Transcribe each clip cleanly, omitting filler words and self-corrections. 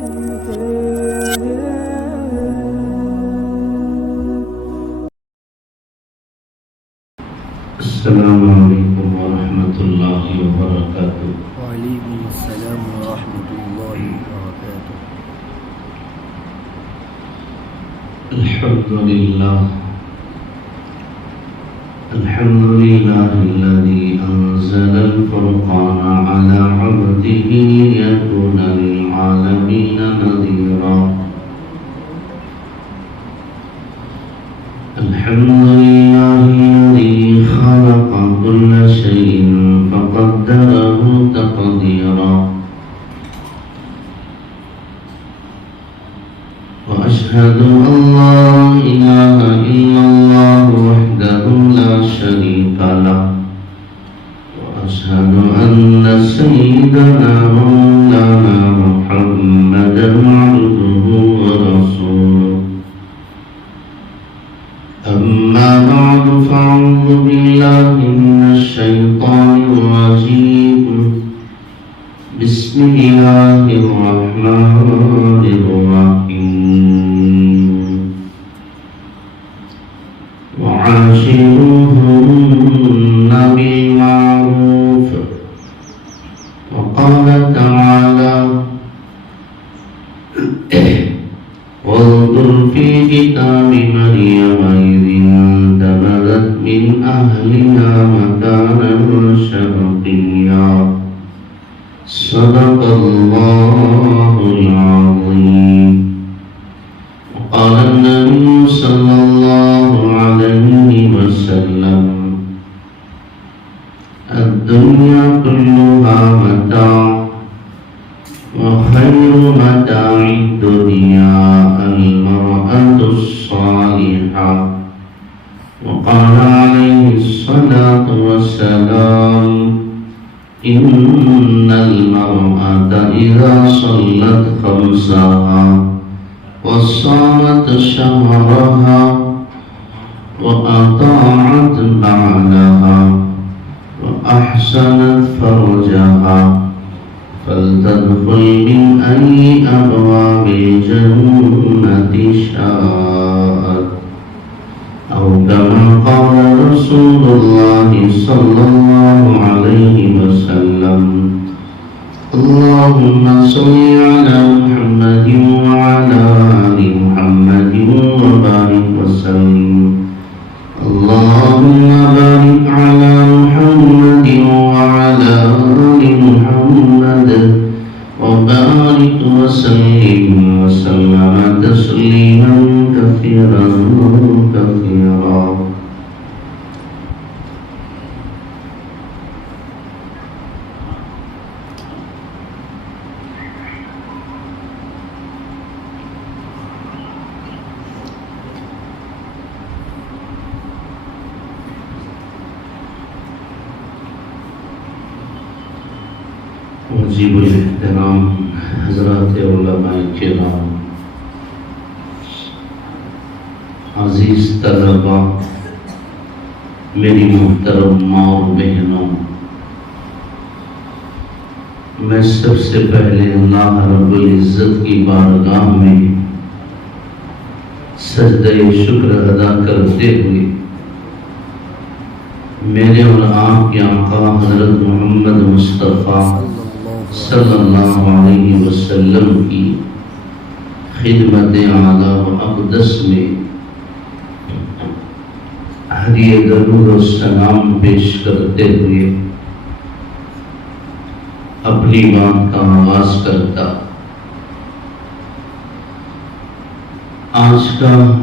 السلام علیکم ورحمۃ اللہ وبرکاتہ۔ وعلیکم السلام ورحمۃ اللہ وبرکاتہ۔ الحمد للہ الذی انزل الفرقان علی عبده لیکون للعالمین نذیرا۔ الحمد للہ الذی خلق كل شيء فقدره تقديرا، وأشهد أن لا إله إلا الله وحده لا شريك له، وأشهد أن سيدنا مولانا محمدا عبده ورسوله. أما بعد فأعوذ بالله من الشيطان الرجيم. بسم الله الرحمن الرحيم. وعاشروهن بالمعروف. وقال تعالى: واذكر في كتاب مريم إذ انتبذت من أهلها مكانا شرقيا. صدق الله العظيم. وقال النبي صلى الله عليه وسلم: الدنيا كلها متاع، وخير متاع الدنيا المرأة الصالحة. وقال عليه الصلاة والسلام: إن المرأة إذا صلت خمسها وصامت شهرها وأطاعت بعلها وأحسنت فرجها فلتدخل من أي أبواب الجنة شاءت، أو كما قال رسول الله صلى الله عليه وسلم: اللهم صل على محمد وعلى آل محمد وبارك وسلم. اللهم بارك على محمد وعلى آل محمد وبارك وسلم وسلم تسليما كثيرا كثيرا. عجیب الاحترام حضرات علماء کرام، عزیز طلبہ، میری محترم ماں اور بہنوں، میں سب سے پہلے اللہ رب العزت کی بارگاہ میں سجدہ شکر ادا کرتے ہوئے میرے اور آپ کے آقا حضرت محمد مصطفیٰ صلی اللہ علیہ وسلم کی خدمت اعلیٰ و اقدس میں ہدیہ درود و سلام پیش کرتے ہوئے اپنی بات کا آغاز کرتا۔ آج کا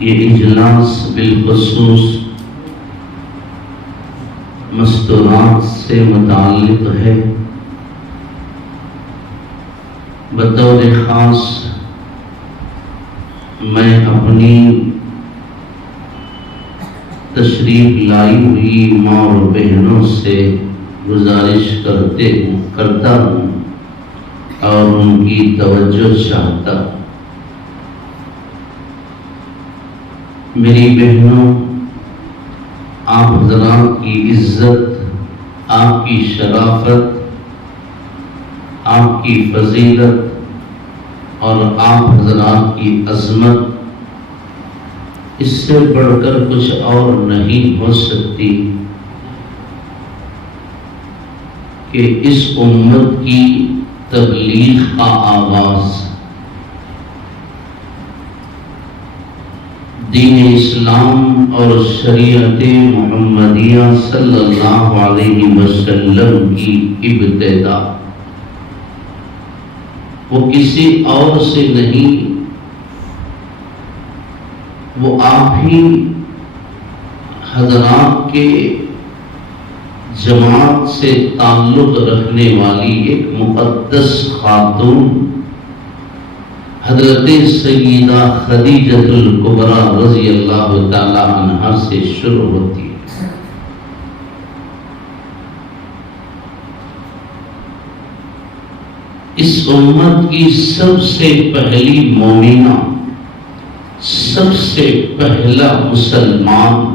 یہ اجلاس بالخصوص مستورات سے متعلق ہے۔ بطور خاص میں اپنی تشریف لائی ہوئی ماں اور بہنوں سے گزارش کرتا ہوں اور ان کی توجہ چاہتا ہوں۔ میری بہنوں، آپ حضرات کی عزت، آپ کی شرافت، آپ کی فضیلت اور آپ حضرات کی عظمت اس سے بڑھ کر کچھ اور نہیں ہو سکتی کہ اس امت کی تبلیغ کا آغاز دین اسلام اور شریعت محمدیہ صلی اللہ علیہ وسلم کی ابتدا وہ کسی اور سے نہیں، وہ آپ ہی حضرات کے جماعت سے تعلق رکھنے والی ایک مقدس خاتون حضرت سیدہ خدیجہ الکبریٰ رضی اللہ تعالی عنہا سے شروع ہوتی ہے۔ اس امت کی سب سے پہلی مومنہ، سب سے پہلا مسلمان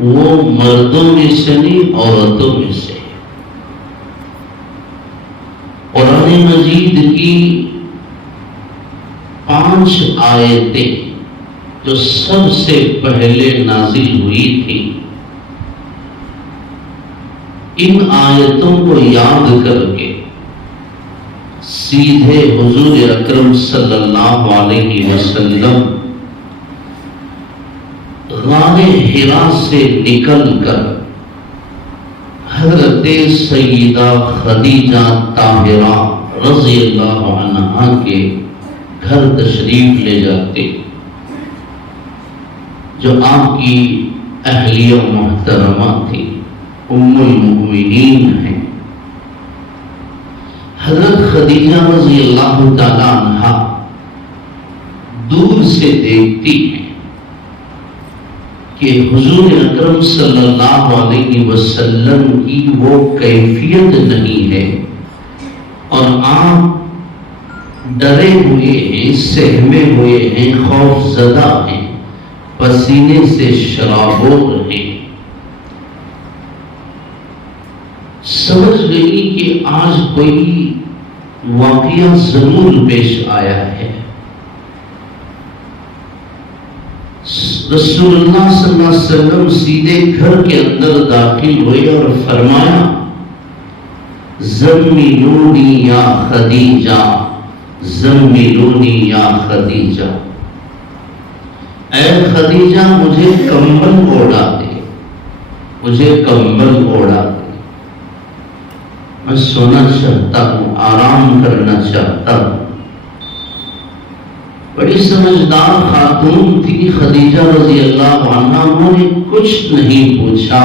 وہ مردوں میں سے نہیں، عورتوں میں سے۔ قرآن مجید کی 5 آیتیں جو سب سے پہلے نازل ہوئی تھی، ان آیتوں کو یاد کر کے سیدھے حضور اکرم صلی اللہ علیہ وسلم غار حرا سے نکل کر حضرت سیدہ خدیجہ طاہرہ رضی اللہ عنہا کے گھر تشریف لے جاتے، جو آپ کی اہلیہ محترمہ تھی، ام المؤمنین ہیں۔ حضرت خدیجہ رضی اللہ تعالی عنہا دور سے دیکھتی ہیں کہ حضور اکرم صلی اللہ علیہ وسلم کی وہ کیفیت نہیں ہے، اور آپ ڈرے ہوئے ہیں، سہمے ہوئے ہیں، خوف زدہ ہیں، پسینے سے شرابور ہیں۔ سمجھ گئی کہ آج کوئی واقعہ ضرور پیش آیا ہے۔ رسول اللہ صلی اللہ علیہ وسلم سیدھے گھر کے اندر داخل ہوئے اور فرمایا، زملونی یا خدیجہ، زملونی یا خدیجہ، اے خدیجہ مجھے کمبل اوڑھا دے، مجھے کمبل اوڑھا دے، میں سونا چاہتا ہوں، آرام کرنا چاہتا ہوں۔ بڑی سمجھدار خاتون تھی خدیجہ رضی اللہ عنہا، انہوں نے کچھ نہیں پوچھا،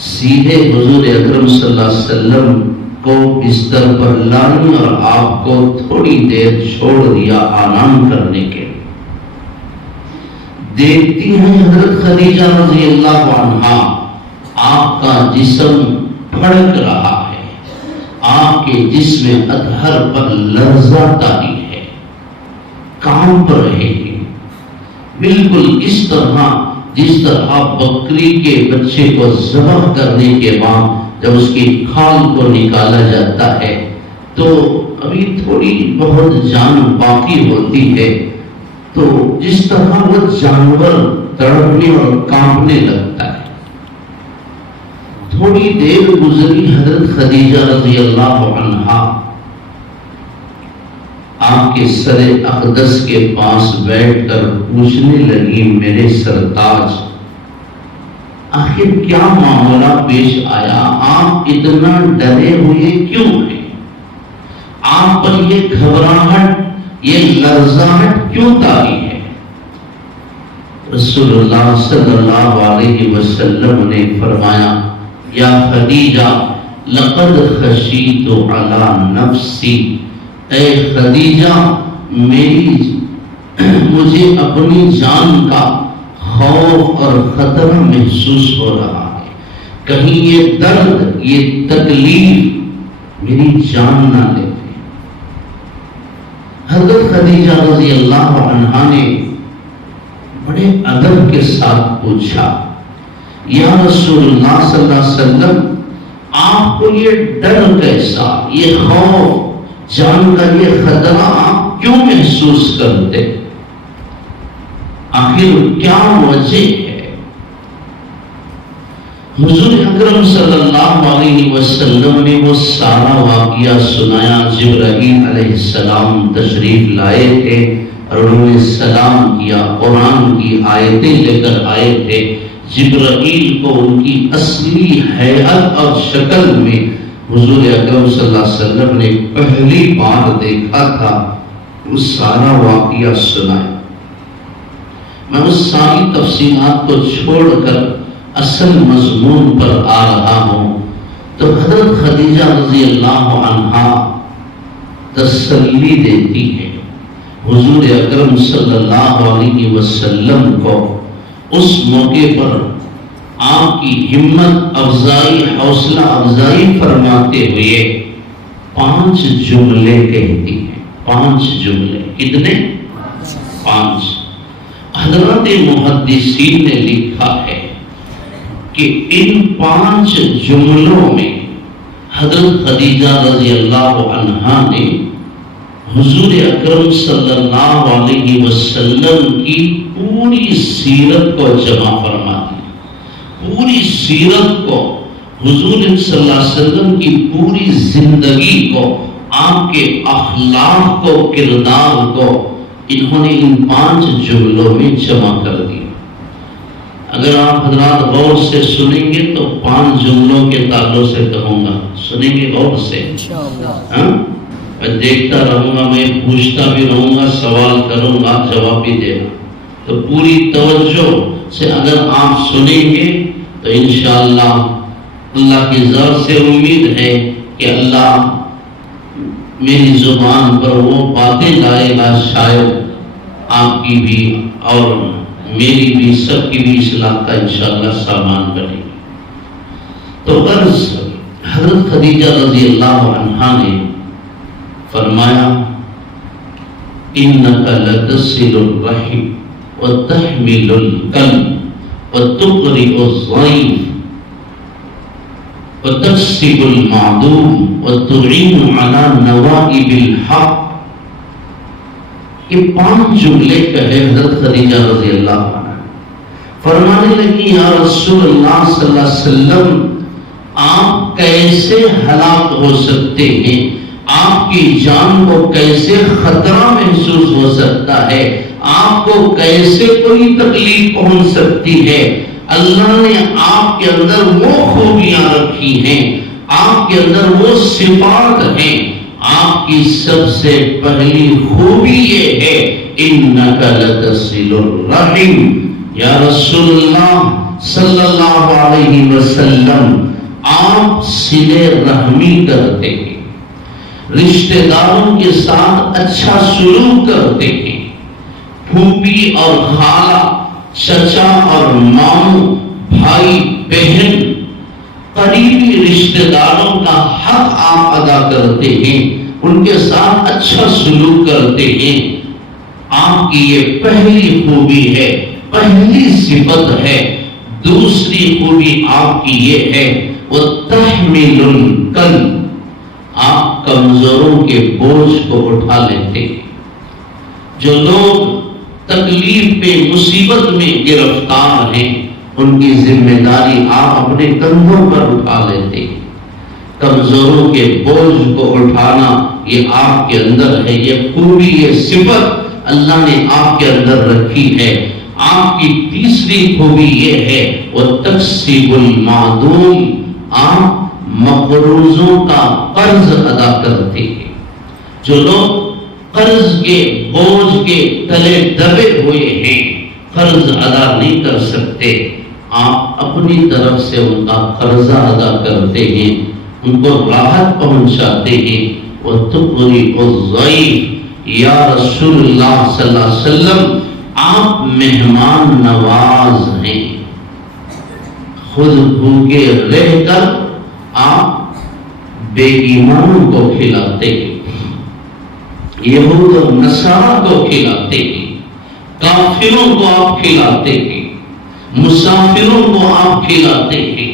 سیدھے حضور اکرم صلی اللہ علیہ وسلم کو بستر پر لائی اور آپ کو تھوڑی دیر چھوڑ دیا آرام کرنے کے۔ دیکھتی ہیں حضرت خدیجہ رضی اللہ عنہا آپ کا جسم پھڑک رہا ہے، آپ کے جسم اطہر پر لرزہ طاری ہے، کانپ رہے ہیں، بالکل اس طرح جس طرح بکری کے بچے کو ذبح کرنے کے بعد جب اس کی کھال کو نکالا جاتا ہے تو ابھی تھوڑی بہت جان باقی ہوتی ہے، تو جس طرح وہ جانور تڑپنے اور کانپنے لگتا ہے۔ تھوڑی دیر گزری، حضرت خدیجہ رضی اللہ عنہا آپ کے سر اقدس کے پاس بیٹھ کر پوچھنے لگی، میرے سرتاج آخر کیا معاملہ پیش آیا؟ آپ اتنا ڈرے ہوئے کیوں ہیں؟ آپ پر یہ گھبراہٹ، یہ لرزاہٹ کیوں طاری ہے؟ رسول اللہ صلی اللہ علیہ وسلم نے فرمایا، یا خدیجہ لقد خشیت علی نفسی، اے خدیجہ مجھے اپنی جان کا خوف اور خطرہ محسوس ہو رہا ہے، کہیں یہ درد، یہ تکلیف میری جان نہ لے۔ حضرت خدیجہ رضی اللہ عنہا نے بڑے ادب کے ساتھ پوچھا، یا رسول اللہ صلی اللہ علیہ وسلم آپ کو یہ ڈر کیسا، یہ خوف جان کا یہ خطرہ آپ کیوں محسوس کرتے؟ آخر کیا وجہ ہے؟ حضور اکرم صلی اللہ علیہ وسلم نے وہ سارا واقعہ سنایا۔ جبرائیل علیہ السلام تشریف لائے تھے اور انہوں نے سلام کیا، قرآن کی آیتیں لے کر آئے تھے۔ جبرائیل کو ان کی اصلی حیات اور شکل میں حضور اکرم صلی اللہ علیہ وسلم نے پہلی بار دیکھا تھا۔ وہ سارا واقعہ سنایا۔ میں اس ساری تفصیلات کو چھوڑ کر اصل مضمون پر آ رہا ہوں تو حضرت خدیجہ رضی اللہ عنہا تسلی دیتی ہے حضور اکرم صلی اللہ علیہ وسلم کو۔ اس موقع پر آپ کی ہمت افزائی، حوصلہ افزائی فرماتے ہوئے 5 جملے کہتی ہیں۔ 5 جملے، کتنے؟ 5۔ حضرات محدثین نے لکھا ہے کہ ان 5 جملوں میں حضرت خدیجہ رضی اللہ عنہا نے حضور اکرم صلی اللہ علیہ وسلم کی پوری سیرت کو جمع فرما دیا۔ پوری سیرت کو، حضور صلی اللہ علیہ وسلم کی پوری زندگی کو، آپ کے اخلاق کو، کردار کو انہوں نے ان 5 جملوں میں جمع کر دیا۔ اگر آپ حضرات غور سے سنیں گے تو 5 جملوں کے تعلق سے کہوں گا، سنیں گے غور سے؟ میں دیکھتا رہوں گا، میں پوچھتا بھی رہوں گا، سوال کروں گا، جواب بھی دے گا۔ تو پوری توجہ سے اگر آپ سنیں گے تو انشاءاللہ اللہ کی ذات سے امید ہے کہ اللہ میری زبان پر وہ باتیں لائے گا، شاید آپ کی بھی اور میری بھی، سب کی بھی اصلاح کا انشاءاللہ سامان بنے گی۔ تو غرض حضرت خدیجہ رضی اللہ عنہا نے فرمایا انک لتصل الرحم وتحمل الکلب وتقرئ الضیف وتکسب المعدوم وتعین علی نوائب الحق۔ یہ 5 جملے کہے حضرت خدیجہ رضی اللہ عنہ، فرمانے لگی یا رسول اللہ صلی اللہ علیہ وسلم آپ کیسے ہلاک ہو سکتے ہیں؟ آپ کی جان کو کیسے خطرہ محسوس ہو سکتا ہے؟ آپ کو کیسے کوئی تکلیف پہنچ سکتی ہے؟ اللہ نے آپ کے اندر وہ خوبیاں رکھی ہیں، آپ کے اندر وہ صفات ہیں۔ آپ کی سب سے پہلی خوبی یہ ہے انک لتصل الرحم۔ یا رسول اللہ صلی اللہ علیہ وسلم آپ صلہ رحمی کرتے ہیں، رشتہ داروں کے ساتھ اچھا سلوک کرتے ہیں، پھوپھی اور خالہ، چچا اور ماموں، بھائی بہن، قریبی رشتہ داروں کا حق آپ ادا کرتے ہیں، ان کے ساتھ اچھا سلوک کرتے ہیں۔ آپ کی یہ پہلی خوبی ہے، پہلی صفت ہے۔ دوسری خوبی آپ کی یہ ہے وَتَحْمِلُ الْكَلْبَ، آپ کمزوروں کے بوجھ کو اٹھا لیتے ہیں۔ جو لوگ تکلیف میں، مصیبت میں گرفتار ہیں، ان کی ذمہ داری آپ اپنے کندھوں پر اٹھا لیتے ہیں۔ کمزوروں کے بوجھ کو اٹھانا یہ آپ کے اندر ہے، یہ خوبی، یہ صفت اللہ نے آپ کے اندر رکھی ہے۔ آپ کی تیسری خوبی یہ ہے وَتَكْسِبُ الْمَعْدُومِ، آپ مقروضوں کا قرض ادا کرتے ہیں۔ جو لوگ قرض کے بوجھ کے تلے دبے ہوئے ہیں، قرض ادا نہیں کر سکتے، آپ اپنی طرف سے ان کا قرضہ ادا کرتے ہیں، ان کو راحت پہنچاتے ہیں۔ وَتُقْرِئُ الضَّيْفَ، یا رسول اللہ صلی اللہ علیہ وسلم آپ مہمان نواز ہیں، خود بھوکے رہ کر آپ بے ایمانوں کو کھلاتے ہیں، یہود و نصارہ کو کھلاتے ہیں، کافروں کو آپ کھلاتے ہیں، مسافروں کو آپ کھلاتے ہیں۔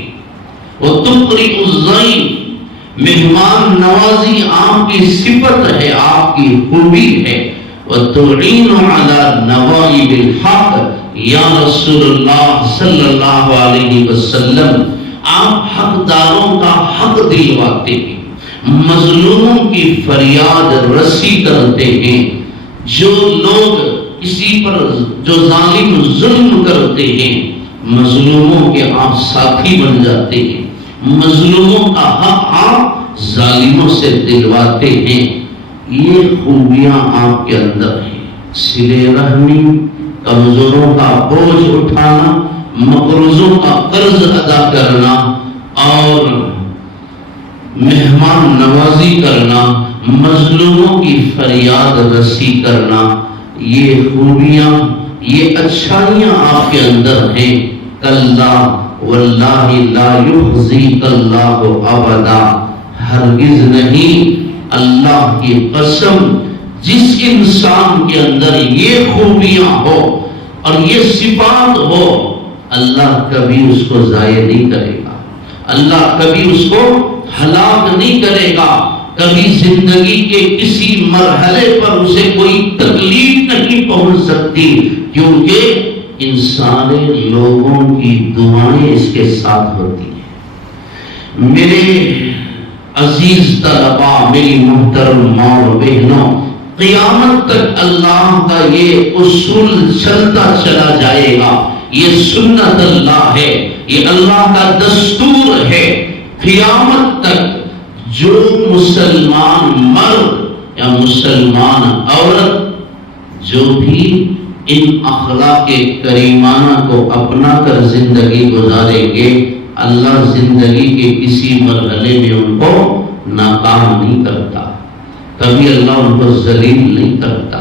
وَتُقْرِئُ الضَّيْفَ، مہمان نوازی آپ کی صفت ہے، آپ کی خوبی ہے۔ وَتُعِينُ عَلَى نَوَائِبِ الْحَقِّ، یا رسول اللہ صلی اللہ علیہ وسلم آپ حقداروں کا حق دلواتے ہیں، مظلوموں کی فریاد رسی کرتے ہیں۔ جو لوگ کسی پر جو ظالم ظلم کرتے ہیں، مظلوموں کے آپ ساتھی بن جاتے ہیں، مظلوموں کا حق آپ ظالموں سے دلواتے ہیں۔ یہ خوبیاں آپ کے اندر ہیں، صلہ رحمی، کمزوروں کا بوجھ اٹھانا، مقروضوں کا قرض ادا کرنا اور مہمان نوازی کرنا، مظلوموں کی فریاد رسی کرنا، یہ خوبیاں، یہ اچھائیاں آپ کے اندر ہیں۔ کلا واللہ لا یخزیک اللہ ابدا، ہرگز نہیں، اللہ کی قسم، جس انسان کے اندر یہ خوبیاں ہو اور یہ صفات ہو، اللہ کبھی اس کو ضائع نہیں کرے گا، اللہ کبھی اس کو ہلاک نہیں کرے گا، کبھی زندگی کے کسی مرحلے پر اسے کوئی تکلیف نہیں پہنچ سکتی، کیونکہ ان سارے لوگوں کی دعائیں اس کے ساتھ ہوتی ہیں۔ میرے عزیز طلبا، میری محترم ماں و بہنوں، قیامت تک اللہ کا یہ اصول چلتا چلا جائے گا، یہ سنت اللہ ہے، یہ اللہ کا دستور ہے۔ قیامت تک جو مسلمان مرد یا مسلمان عورت جو بھی ان اخلاق کریمانہ کو اپنا کر زندگی گزاریں گے، اللہ زندگی کے کسی مرحلے میں ان کو ناکام نہیں کرتا، کبھی اللہ ان کو ذلیل نہیں کرتا۔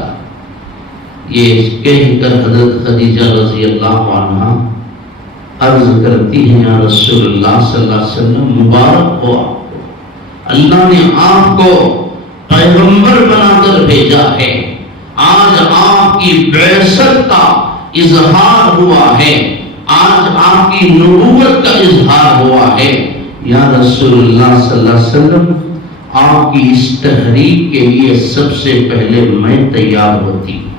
یہ کہہ کر حضرت خدیجہ رضی اللہ عنہا عرض کرتی ہیں، یا رسول اللہ صلی اللہ علیہ وسلم مبارک ہو آپ کو، اللہ نے آپ کو پیغمبر بنا کر بھیجا ہے، آج آپ کی بعثت کا اظہار ہوا ہے، آج آپ کی نبوت کا اظہار ہوا ہے۔ یا رسول اللہ صلی اللہ علیہ وسلم آپ کی اس تحریک کے لیے سب سے پہلے میں تیار ہوتی ہوں،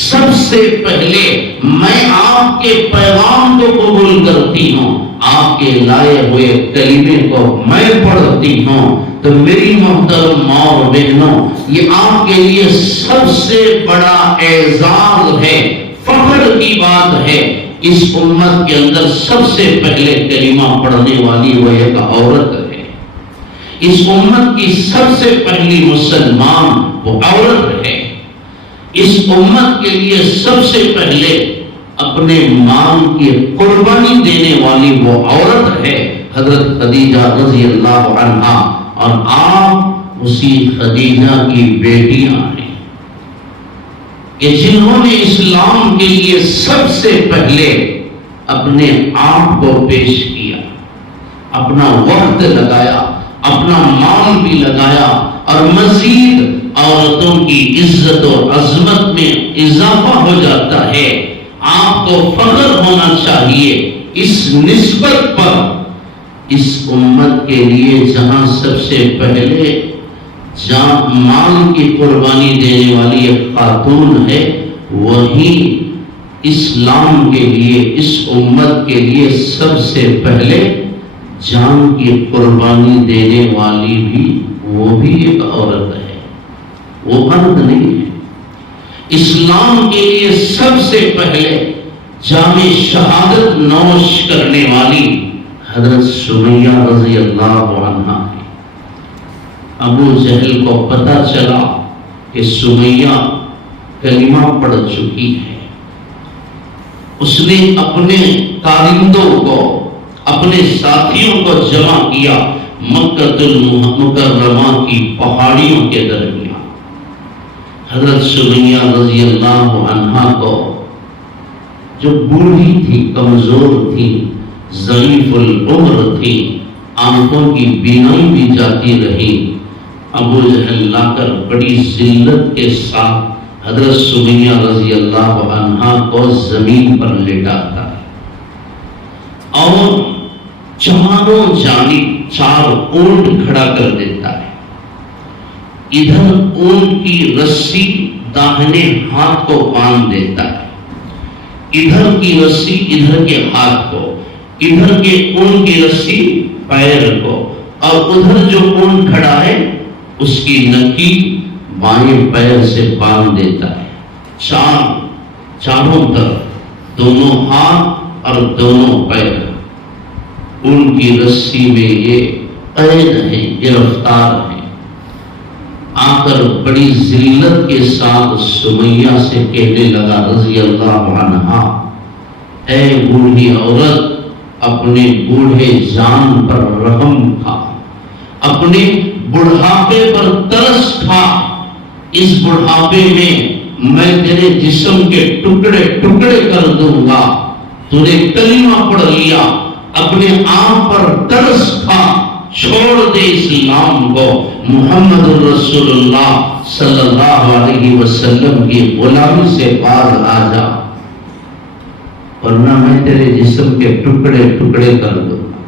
سب سے پہلے میں آپ کے پیغام کو قبول کرتی ہوں، آپ کے لائے ہوئے کلمے کو میں پڑھتی ہوں۔ تو میری محترم ماں و بہنوں، یہ آپ کے لیے سب سے بڑا اعزاز ہے، فخر کی بات ہے۔ اس امت کے اندر سب سے پہلے کلمہ پڑھنے والی وہ ایک عورت ہے، اس امت کی سب سے پہلی مسلمان وہ عورت ہے، اس امت کے لیے سب سے پہلے اپنے مال کی قربانی دینے والی وہ عورت ہے حضرت خدیجہ رضی اللہ عنہا، اور آپ اسی خدیجہ کی بیٹیاں ہیں کہ جنہوں نے اسلام کے لیے سب سے پہلے اپنے آپ کو پیش کیا، اپنا وقت لگایا، اپنا مال بھی لگایا، اور مزید عورتوں کی عزت اور عظمت میں اضافہ ہو جاتا ہے۔ آپ کو فخر ہونا چاہیے اس نسبت پر، اس امت کے لیے جہاں سب سے پہلے جہاں مال کی قربانی دینے والی ایک خاتون ہے، وہی اسلام کے لیے، اس امت کے لیے سب سے پہلے جان کی قربانی دینے والی بھی وہ بھی ایک عورت ہے، وہ مرد نہیں ہے۔ اسلام کے لیے سب سے پہلے جام شہادت نوش کرنے والی حضرت سمیہ رضی اللہ عنہا ہے۔ ابو جہل کو پتہ چلا کہ سمیہ کلمہ پڑھ چکی ہے، اس نے اپنے کارندوں کو، اپنے ساتھیوں کو جمع کیا مکہ المکرمہ کی پہاڑیوں کے درمیان۔ حضرت سمیہ رضی اللہ عنہا کو، جو بوڑھی تھی، کمزور تھی، ضعیف العمر تھی، آنکھوں کی بینائی بھی جاتی رہی، ابو جہل لا کر بڑی ذلت کے ساتھ حضرت سمیہ رضی اللہ عنہا کو زمین پر لٹاتا ہے، اور چاروں جانب 4 اونٹ کھڑا کر دیتا ہے. ادھر اونٹ کی رسی داہنے ہاتھ کو باندھ دیتا ہے, ادھر کی رسی ادھر کے ہاتھ کو, ادھر کے اونٹ کی رسی پیر کو, اور ادھر جو اونٹ کھڑا ہے اس کی نکی بائیں پیر سے باندھ دیتا ہے. چاروں طرف دونوں ہاتھ اور دونوں پیر ان کی رسی میں یہ قید ہیں, گرفتار ہیں. آ کر بڑی ذلت کے ساتھ سمیہ سے کہنے لگا رضی اللہ عنہا, اے بوڑھی عورت, اپنے بوڑھے جان پر رحم کھا, اپنے بڑھاپے پر ترس کھا. اس بڑھاپے میں تیرے جسم کے ٹکڑے ٹکڑے کر دوں گا. تو نے کلمہ پڑھ لیا, اپنے آپ پر ترس کھا, چھوڑ دے اسلام کو, محمد رسول اللہ صلی اللہ علیہ وسلم کی غلامی سے باز آ جا, ورنہ میں تیرے جسم کے ٹکڑے ٹکڑے کر دوں گا.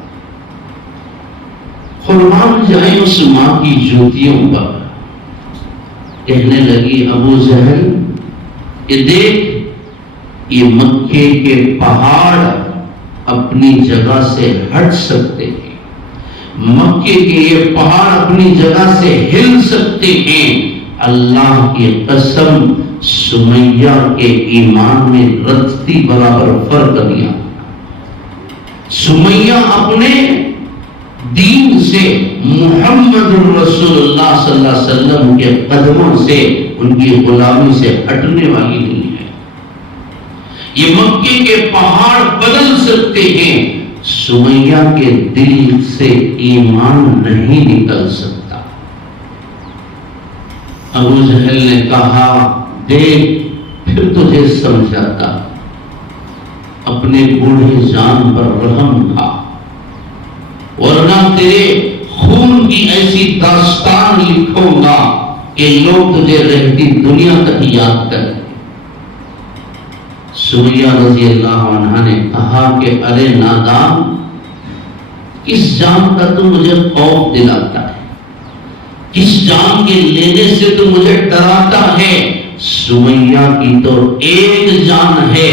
قربان جائیں اس ماں کی جوتیوں پر. کہنے لگی ابو جہل, یہ دیکھ, یہ مکے کے پہاڑ اپنی جگہ سے ہٹ سکتے ہیں, مکے کے یہ پہاڑ اپنی جگہ سے ہل سکتے ہیں. اللہ کی قسم, سمیہ کے ایمان میں رتی برابر فرق دیا. سمیہ اپنے دین سے, محمد رسول اللہ صلی اللہ علیہ وسلم کے قدموں سے, ان کی غلامی سے ہٹنے والی نہیں ہے. یہ مکے کے پہاڑ بدل سکتے ہیں, سمیہ کے دل سے ایمان نہیں نکل سکتا. ابو جہل نے کہا دیکھ پھر تجھے سمجھاتا, اپنے بوڑھے جان پر رحم کھا, ورنہ تیرے خون کی ایسی داستان لکھوں گا کہ لوگ تجھے رہتی دنیا تک یاد کریں. سمیہ رضی اللہ عنہ نے کہا کہ ارے نادان, کس جان کا تو مجھے خوف دلاتا ہے, کس جان کے لینے سے تو مجھے ڈراتا ہے. سمیہ کی تو ایک جان ہے,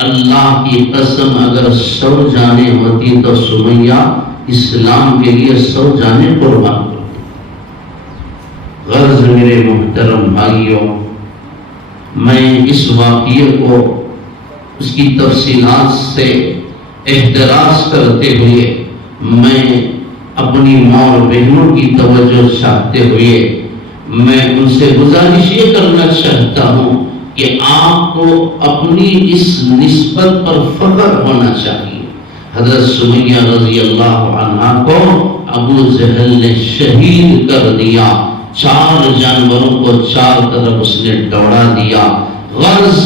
اللہ کی قسم اگر 100 جانیں ہوتی تو سمیہ اسلام کے لیے 100 جانیں قربان کرتی. غرض میرے محترم بھائیوں, میں اس واقعے کو اس کی تفصیلات سے احتراز کرتے ہوئے, میں اپنی ماں اور بہنوں کی توجہ چاہتے ہوئے میں ان سے گزارش یہ کرنا چاہتا ہوں کہ آپ کو اپنی اس نسبت پر فخر ہونا چاہیے. حضرت سمیہ رضی اللہ عنہا کو ابو جہل نے شہید کر دیا. 4 جانوروں کو 4 طرف اس نے دوڑا دیا. غرض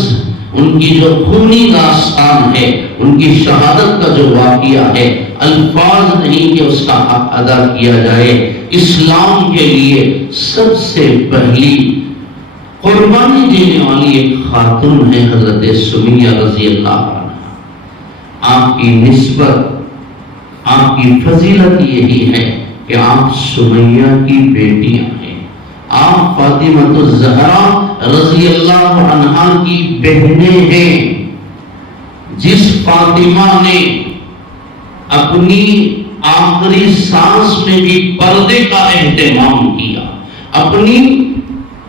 ان کی جو خونی داستان ہے, ان کی شہادت کا جو واقعہ ہے, الفاظ نہیں کہ اس کا حق ادا کیا جائے. اسلام کے لیے سب سے پہلی قربانی دینے والی ایک خاتون ہے حضرت سمیہ رضی اللہ عنہ. آپ کی نسبت, آپ کی فضیلت یہی ہے کہ آپ سمیہ کی بیٹیاں ہیں, آپ فاطمہ الزہرا رضی اللہ عنہا کی بہنیں ہیں. جس فاطمہ نے اپنی آخری سانس میں بھی پردے کا اہتمام کیا, اپنی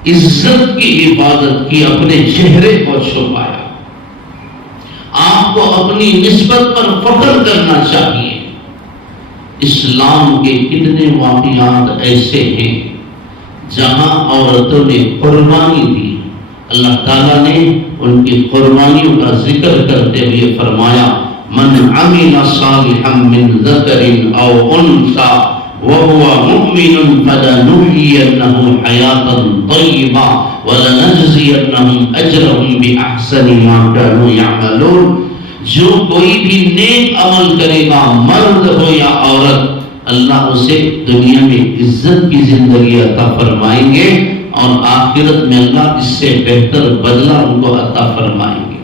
عزت کی حفاظت کی, اپنے چہرے کو چھپایا. آپ کو اپنی نسبت پر فخر کرنا چاہیے. اسلام کے کتنے واقعات ایسے ہیں جہاں عورتوں نے قربانی دی. اللہ تعالیٰ نے ان کی قربانیوں کا ذکر کرتے ہوئے فرمایا من عمل صالحا من ذکر او انثى وهو مؤمن فلنحيينه حياة طيبة ولنجزينهم اجرهم باحسن ما كانوا يعملون. جو کوئی بھی نیک عمل کرے گا, مرد ہو یا عورت, اللہ اسے دنیا میں عزت کی زندگی عطا فرمائیں گے اور آخرت میں اللہ اس سے بہتر بدلہ ان کو عطا فرمائیں گے.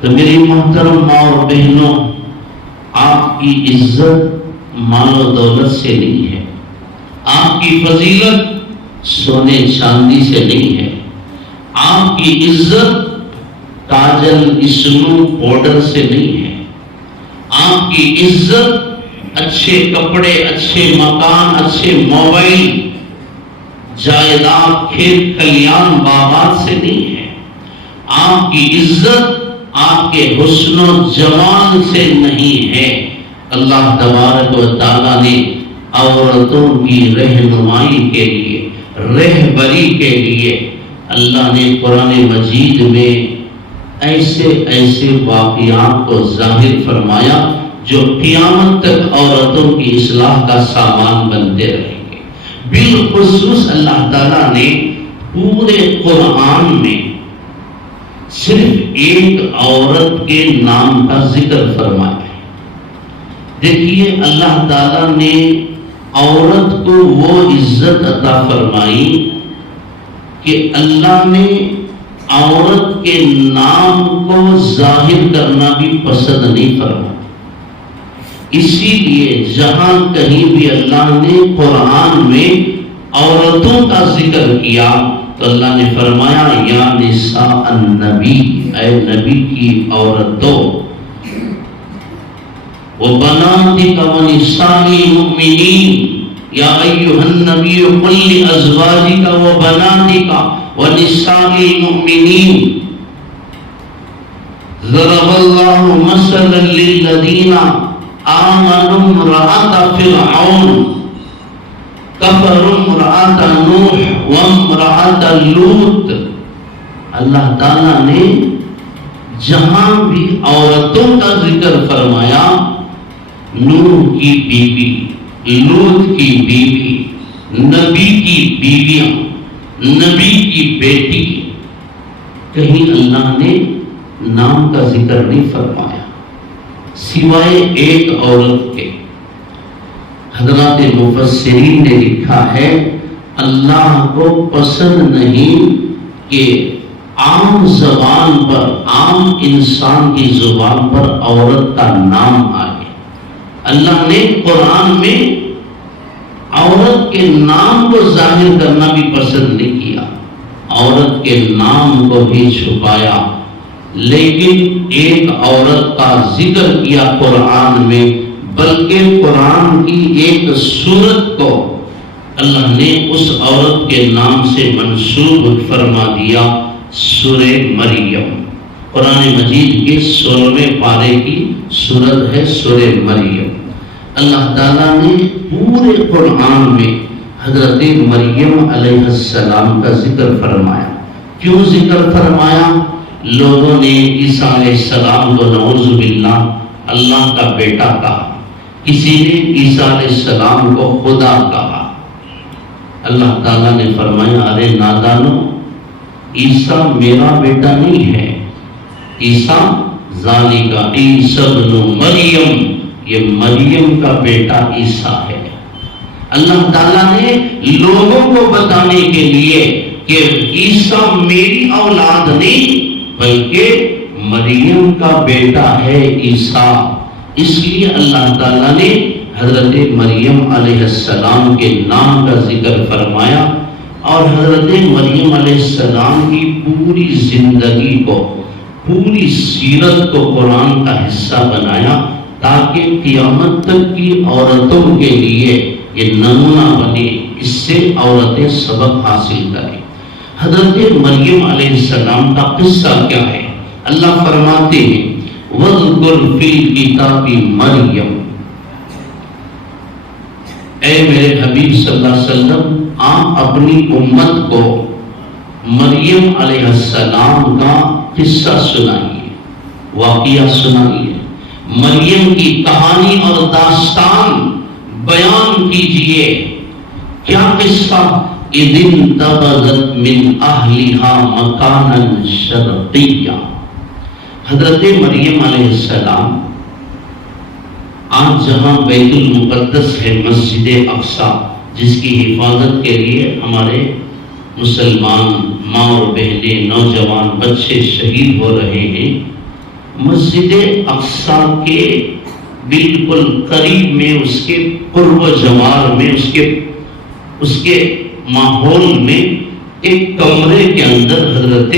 تو میری محترم ماں اور بہنوں, آپ کی عزت مال و دولت سے نہیں ہے، آپ کی فضیلت سونے چاندی سے نہیں ہے، آپ کی عزت کاجل اسنو پاؤڈر سے نہیں ہے، آپ کی عزت اچھے کپڑے، اچھے مکان، اچھے موبائل، جائیداد، کھیت کھلیان باغات سے نہیں ہے، آپ کی عزت آپ کے حسن و جمال سے نہیں ہے۔ اللہ تبارک و تعالیٰ نے عورتوں کی رہنمائی کے لیے، رہبری کے لیے اللہ نے قرآن مجید میں ایسے ایسے واقعات کو ظاہر فرمایا جو قیامت تک عورتوں کی اصلاح کا سامان بنتے رہیں گے۔ بالخصوص اللہ تعالیٰ نے پورے قرآن میں صرف ایک عورت کے نام کا ذکر فرمایا ہے۔ دیکھیے اللہ تعالیٰ نے عورت کو وہ عزت عطا فرمائی کہ اللہ نے عورت کے نام کو ظاہر کرنا بھی پسند نہیں فرمایا۔ اسی لیے جہاں کہیں بھی اللہ نے قرآن میں عورتوں کا ذکر کیا تو اللہ نے فرمایا یا نساء النبی، اے نبی کی عورتوں، وبناتک ونساء المؤمنین، یا ایھا النبی قل لازواجک وبناتک ونساء المؤمنین ضرب اللہ مثلا للذین آمنوا امرأة فرعون کفر امرأة نوح وامرأة لوط۔ اللہ تعالیٰ نے جہاں بھی عورتوں کا ذکر فرمایا، نوح کی بیوی، لوط کی بیوی، نبی کی بیویاں، نبی کی بیٹی، کہیں اللہ نے نام کا ذکر نہیں فرمایا سوائے ایک عورت کے۔ حضرات مفسرین نے لکھا ہے اللہ کو پسند نہیں کہ عام زبان پر، عام انسان کی زبان پر عورت کا نام آئے۔ اللہ نے قرآن میں عورت کے نام کو ظاہر کرنا بھی پسند نہیں کیا، عورت کے نام کو بھی چھپایا، لیکن ایک عورت کا ذکر کیا قرآن میں، بلکہ قرآن کی ایک سورت کو اللہ نے اس عورت کے نام سے منسوب فرما دیا، سورہ مریم۔ قرآن مجید کے 16ویں پارے کی سورت ہے سورہ مریم۔ اللہ تعالیٰ نے پورے قرآن میں حضرت مریم علیہ السلام کا ذکر فرمایا۔ کیوں ذکر فرمایا؟ لوگوں نے عیسیٰ علیہ السلام کو نعوذ باللہ اللہ کا بیٹا کہا، کسی نے عیسیٰ علیہ السلام کو خدا کہا۔ اللہ تعالیٰ نے فرمایا ارے نادانو، عیسیٰ میرا بیٹا نہیں ہے، عیسیٰ ذالک عیسی ابن مریم، یہ مریم کا بیٹا عیسیٰ ہے۔ اللہ تعالیٰ نے لوگوں کو بتانے کے لیے کہ عیسیٰ میری اولاد نہیں بلکہ مریم کا بیٹا ہے عیسیٰ، اس لیے اللہ تعالیٰ نے حضرت مریم علیہ السلام کے نام کا ذکر فرمایا، اور حضرت مریم علیہ السلام کی پوری زندگی کو، پوری سیرت کو قرآن کا حصہ بنایا تاکہ قیامت تک کی عورتوں کے لیے یہ نمونہ بنے، اس سے عورتیں سبق حاصل کریں۔ حضرت مریم علیہ السلام کا قصہ کیا ہے؟ اللہ فرماتے ہیں وَاذْكُرْ فِي الْكِتَابِ مریم، اے میرے حبیب صلی اللہ علیہ وسلم، آپ اپنی امت کو مریم علیہ السلام کا قصہ سنائیے، واقعہ سنائیے، مریم کی کہانی اور داستان بیان کیجئے۔ کیا قصہ؟ اِذِ انتبذت من اہلہا مکانا شرقیا۔ حضرت مریم علیہ السلام آج جہاں بیت المقدس ہے، مسجد اقصیٰ، جس کی حفاظت کے لیے ہمارے مسلمان ماں اور بہنیں، نوجوان بچے شہید ہو رہے ہیں، مسجد اقصیٰ کے بالکل قریب میں، اس کے قرب و جوار میں، اس کے ماحول میں ایک کمرے کے اندر حضرت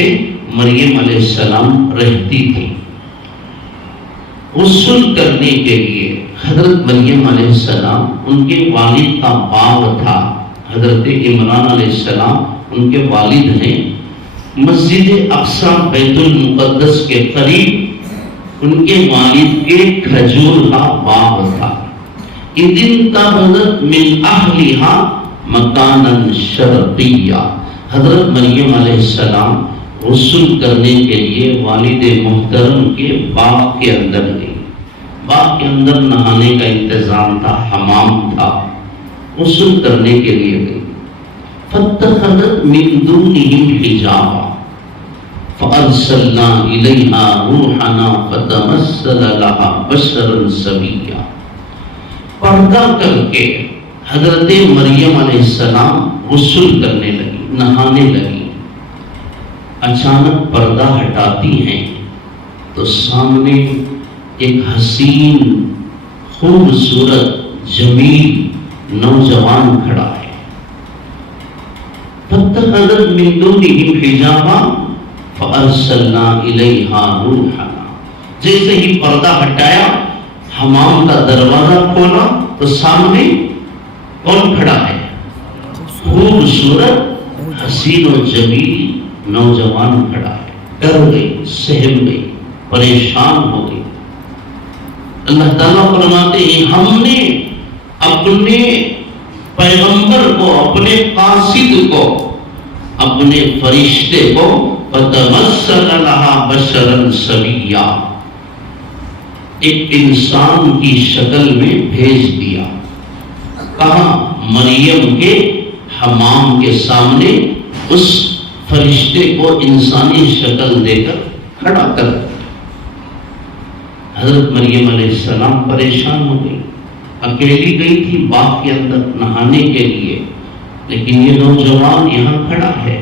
مریم علیہ السلام رہتی تھی۔ غسل کرنے کے لیے حضرت مریم علیہ السلام، ان کے والد کا باغ تھا، حضرت عمران علیہ السلام ان کے والد ہیں، مسجد اقصی بیت المقدس کے قریب ان کے والد کے کھجور کا باغ تھا۔ اذن تبذت من اہلھا مکانا شرقیہ، حضرت مریم علیہ السلام غسل کرنے کے لیے والد محترم کے باغ کے اندر گئی۔ باغ کے اندر نہانے کا انتظام تھا، حمام تھا، غسل کرنے کے لیے گئی۔ فاتخذت من دونهم حجابا فارسلنا الیہا روحنا فتمثل لها بشرا سویا، پردہ کر کے حضرت مریم علیہ السلام غسل کرنے لگی، نہانے لگی۔ اچانک پردہ ہٹاتی ہیں تو سامنے ایک حسین، خوبصورت، جمیل نوجوان کھڑا ہے۔ فاتخذت من دونهم حجابا فارسلنا الیہا روحنا، جیسے ہی پردہ ہٹایا، حمام کا دروازہ کھولا تو سامنے کون کھڑا ہے؟ خوبصورت، حسین و جمیل نوجوان کھڑا ہے۔ ڈر گئی، سہم گئی، پریشان ہو گئی۔ اللہ تعالیٰ فرماتے ہیں ہم نے اپنے پیغمبر کو، اپنے قاصد کو، اپنے فرشتے کو فتمثل لها بشرا سویا، ایک انسان کی شکل میں بھیج دیا۔ کہاں؟ مریم کے حمام کے سامنے اس فرشتے کو انسانی شکل دے کر کھڑا کر دیا۔ حضرت مریم علیہ السلام پریشان ہو گئی، اکیلی گئی تھی باغ کے اندر نہانے کے لیے، لیکن یہ نوجوان یہاں کھڑا ہے۔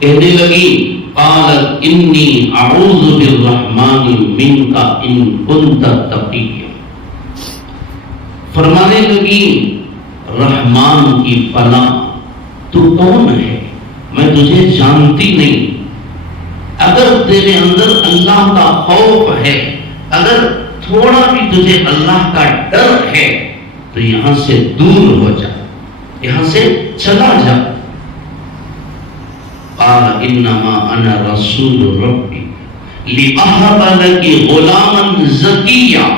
کہنے لگی قالت انی اعوذ بالرحمن منک ان کنت تقیا، فرمانے لگی رحمان کی پناہ، تو کون ہے؟ میں تجھے جانتی نہیں، اگر تیرے اندر اللہ کا خوف ہے، اگر تھوڑا بھی تجھے اللہ کا ڈر ہے تو یہاں سے دور ہو جا، یہاں سے چلا جا۔ قال انما انا رسول ربی لأہب لک غلاما زکیا،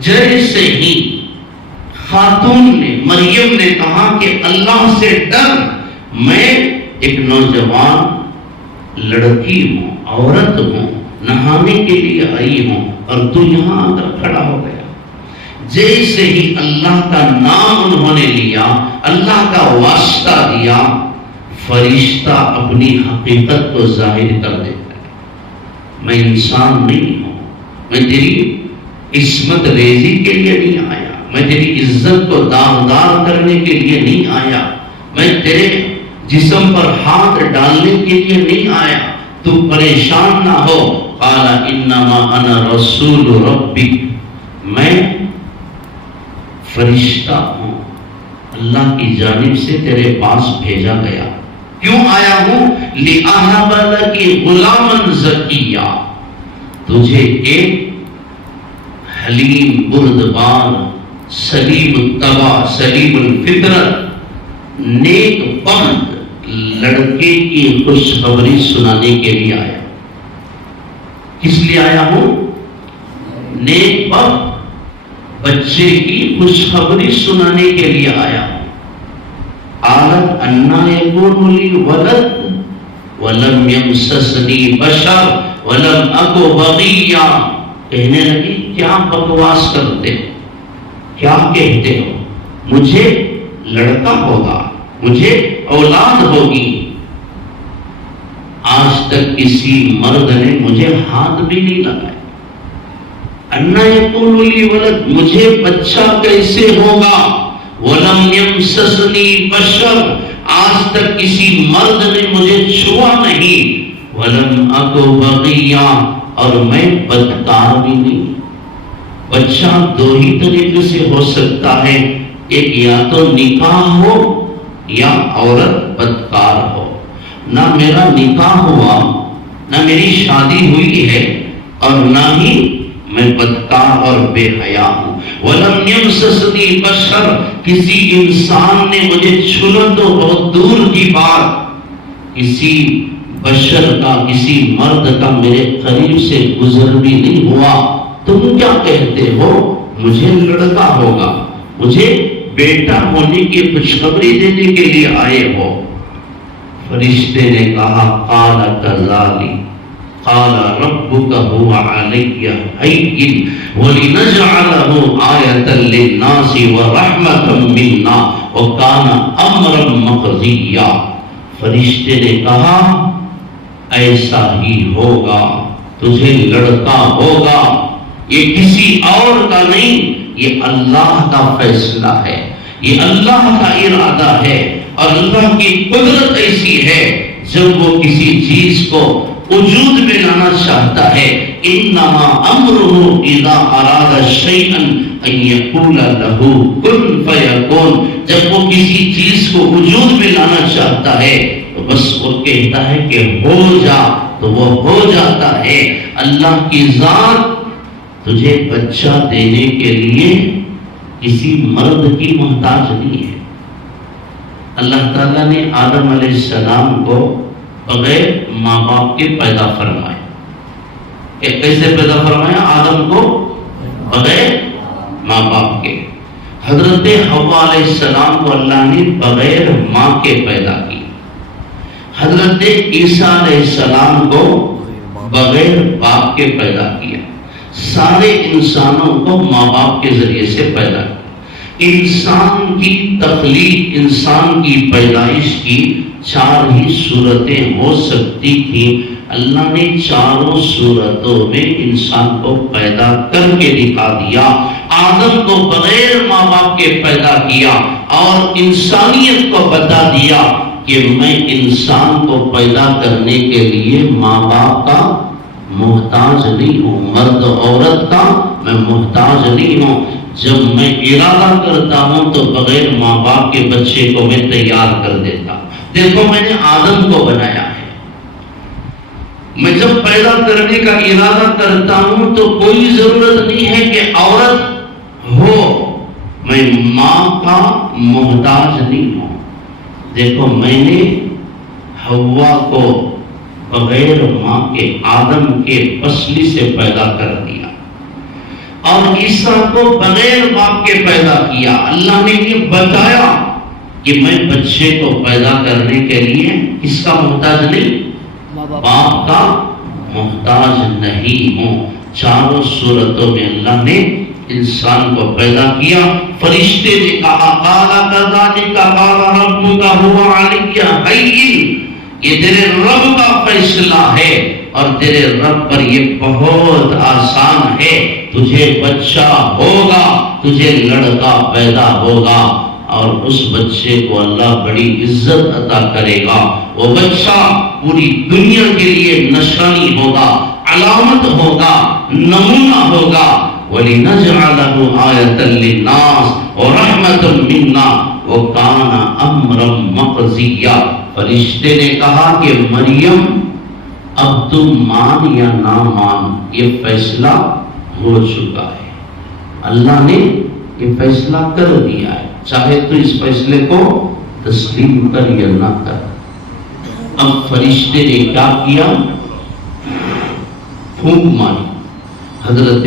جیسے ہی خاتون نے، مریم نے کہا کہ اللہ سے ڈر، میں ایک نوجوان لڑکی ہوں، عورت ہوں، نہانے کے لیے آئی ہوں، اور تو یہاں آ کر کھڑا ہو گیا۔ جیسے ہی اللہ کا نام انہوں نے لیا، اللہ کا واسطہ دیا، فرشتہ اپنی حقیقت کو ظاہر کر دیتا ہے۔ میں انسان نہیں ہوں، میں تیری عصمت ریزی کے لیے نہیں آیا، میں تیری عزت کو داغدار کرنے کے لیے نہیں آیا، میں تیرے جسم پر ہاتھ ڈالنے کے لیے نہیں آیا، تو پریشان نہ ہو۔ قال انما انا رسول ربک، میں فرشتہ ہوں، اللہ کی جانب سے تیرے پاس بھیجا گیا۔ کیوں آیا ہوں؟ لأہب لک غلاما زکیا، تجھے ایک حلیم، بردبار، سلیم الطبع، سلیم الفطرت، نیک بخت لڑکے کی خوشخبری سنانے کے لیے آیا۔ کس لیے آیا ہوں؟ نیک بخت بچے کی خوشخبری سنانے کے لیے آیا ہوں۔ قالت انا یکون لی ولد ولم یمسسنی بشر ولم اک بغیا، کہنے لگی کیا بکواس کرتے ہو، کیا کہتے ہو، مجھے لڑکا ہوگا، مجھے اولاد ہوگی، آج تک کسی مرد نے مجھے ہاتھ بھی نہیں لگایا۔ انا یکون لی ولد، مجھے بچہ کیسے ہوگا؟ ولم یمسسنی بشر، آج تک کسی مرد نے مجھے چھوا نہیں۔ ولم اک بغیا، اور میں بدکار بھی نہیں۔ بچہ دو ہی طریقے سے ہو سکتا ہے، ایک یا تو نکاح ہو یا عورت بدکار ہو۔ نہ میرا نکاح ہوا، نہ میری شادی ہوئی ہے، اور نہ ہی میں بدکار اور بے حیا ہوں۔ وَلَمْ يَمْسَسْنِي بَشَرٌ، کسی انسان نے مجھے چھونا تو بہت دور کی بات، کسی بشر کا، کسی مرد کا میرے قریب سے گزر بھی نہیں ہوا۔ تم کیا کہتے ہو مجھے لڑکا ہوگا، مجھے بیٹا ہونے کی خوشخبری دینے کے لیے آئے ہو؟ فرشتے نے کہا قال كذلك قال ربك هو علي هين ولنجعله آية للناس ورحمة منا وكان امرا مقضيا۔ فرشتے نے کہا ایسا ہی ہوگا، تجھے لڑکا ہوگا، یہ کسی اور کا نہیں، یہ اللہ کا فیصلہ ہے، یہ اللہ کا ارادہ ہے۔ اور اللہ کی قدرت ایسی ہے، جب وہ کسی چیز کو وجود میں لانا چاہتا ہے، انما امرہ اذا اراد شیئا ان یقول لہ کن فیکون، جب وہ کسی چیز کو وجود میں لانا چاہتا ہے تو بس وہ کہتا ہے کہ ہو جا تو وہ ہو جاتا ہے۔ اللہ کی ذات تجھے بچہ دینے کے لیے کسی مرد کی محتاج نہیں ہے۔ اللہ تعالیٰ نے آدم علیہ السلام کو بغیر ماں باپ کے پیدا فرمایا۔ کیسے پیدا فرمایا؟ آدم کو بغیر ماں باپ کے۔ حضرت حوا علیہ السلام کو اللہ نے بغیر ماں کے پیدا کی۔ حضرت عیسیٰ علیہ السلام کو بغیر باپ کے پیدا کیا۔ سارے انسانوں کو ماں باپ کے ذریعے سے پیدا کیا۔ انسان کی تخلیق، انسان کی پیدائش کی چار ہی صورتیں ہو سکتی تھیں، اللہ نے چاروں صورتوں میں انسان کو پیدا کر کے دکھا دیا۔ آدم کو بغیر ماں باپ کے پیدا کیا اور انسانیت کو بتا دیا کہ میں انسان کو پیدا کرنے کے لیے ماں باپ کا محتاج نہیں ہوں، مرد عورت کا میں محتاج نہیں ہوں۔ جب میں ارادہ کرتا ہوں تو بغیر ماں باپ کے بچے کو میں تیار کر دیتا ہوں۔ دیکھو میں نے آدم کو بنایا ہے، میں جب پیدا کرنے کا ارادہ کرتا ہوں تو کوئی ضرورت نہیں ہے کہ عورت ہو، میں ماں کا محتاج نہیں ہوں۔ دیکھو میں نے حوا کو بغیر ماں کے آدم کے پسلی سے پیدا کر دیا، اور عیسیٰ کو بغیر باپ کے پیدا کیا۔ اللہ نے یہ بتایا کہ میں بچے کو پیدا کرنے کے لیے کس کا محتاج نہیں؟ باپ کا محتاج نہیں ہوں۔ چاروں صورتوں میں اللہ نے انسان کو پیدا کیا۔ فرشتے نے کہا قال كذلك قال ربك هو علي هين، یہ تیرے رب کا فیصلہ ہے اور تیرے رب پر یہ بہت آسان ہے، تجھے بچہ ہوگا، تجھے لڑکا پیدا ہوگا، اور اس بچے کو اللہ بڑی عزت عطا کرے گا۔ وہ بچہ پوری دنیا کے لیے نشانی ہوگا، علامت ہوگا، نمونہ ہوگا۔ وَلِنَجْعَلَهُ آيَةً لِلنَّاسِ وَرَحْمَةً مِنَّا وَكَانَ أَمْرًا مَقْضِيًّا۔ فرشتے نے کہا کہ مریم اب تم مان یا نہ مان، یہ فیصلہ ہو چکا ہے، اللہ نے یہ فیصلہ کر دیا ہے، چاہے تو اس فیصلے کو تسلیم کر یا نہ کر۔ اب فرشتے نے کیا کیا؟ پھونک ماری، حضرت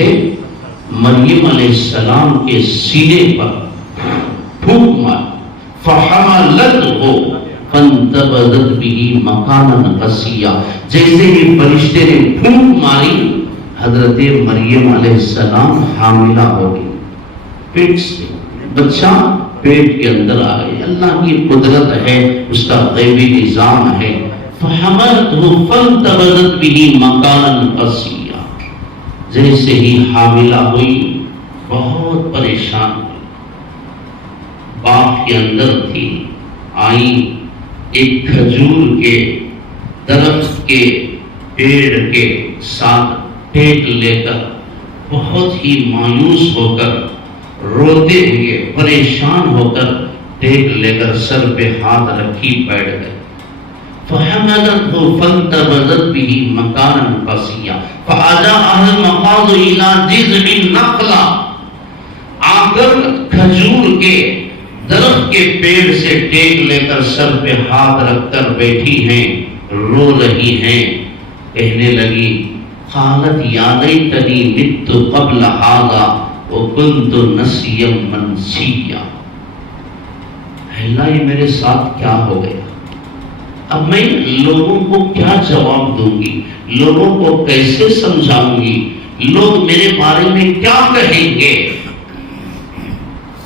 مریم علیہ السلام کے سینے پر پھونک ماری۔ فحملته فانتبذت به مکانا قصیا، جیسے ہی فرشتے نے پھونک ماری حضرت مریم علیہ السلام حاملہ ہو گئی، پیٹ سے بچہ پیٹ کے اندر آ گئی۔ اللہ کی قدرت ہے، اس کا غیبی نظام ہے۔ فحملته فانتبذت به مکانا قصیا، جیسے ہی حاملہ ہوئی بہت پریشان ہوئی، باغ کے اندر تھی، آئی ایک کھجور کے درخت کے پیڑ کے ساتھ ٹیک لے کر بہت ہی مایوس ہو کر، روتے ہوئے، پریشان ہو کر ٹیک لے کر سر پہ ہاتھ رکھی بیٹھ گئے۔ فحملته فانتبذت به مكانا قصيا فأجاءها المخاض إلى جذع النخلة، آ کر کھجور کے درخت کے پیڑ سے ٹیک لے کر سر پہ ہاتھ رکھ کر بیٹھی ہیں، رو رہی ہیں، کہنے لگی قالت یا لیتنی مت قبل هذا وكنت نسيا منسيا، اللہ یہ میرے ساتھ کیا ہو گیا، اب میں لوگوں کو کیا جواب دوں گی، لوگوں کو کیسے سمجھاؤں گی، لوگ میرے بارے میں کیا کہیں گے۔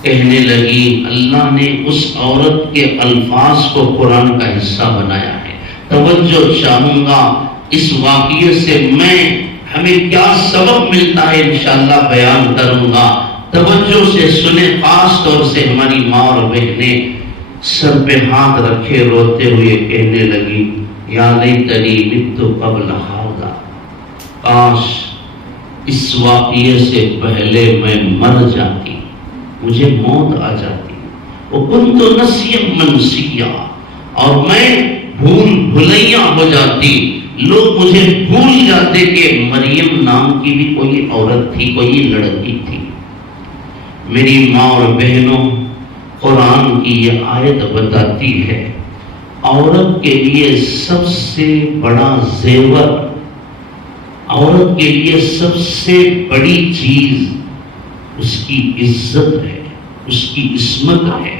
کہنے لگی اللہ نے اس عورت کے الفاظ کو قرآن کا حصہ بنایا ہے، توجہ چاہوں گا اس واقعے سے میں ہمیں کیا سبق ملتا ہے انشاءاللہ بیان کروں گا، توجہ سے سنیں، خاص طور سے ہماری ماں اور بہنیں۔ سر پہ ہاتھ رکھے روتے ہوئے کہنے لگی یا لیتنی مت قبل ھذا، کاش اس واقعے سے پہلے میں مر جاتی، مجھے موت آ جاتی، وکنت نسیا منسیا، اور میں بھول بھلیاں ہو جاتی، لوگ مجھے بھول جاتے کہ مریم نام کی بھی کوئی عورت تھی، کوئی لڑکی تھی۔ میری ماں اور بہنوں، قرآن کی یہ آیت بتاتی ہے عورت کے لیے سب سے بڑا زیور، عورت کے لیے سب سے بڑی چیز اس کی عزت ہے، اس کی عصمت ہے،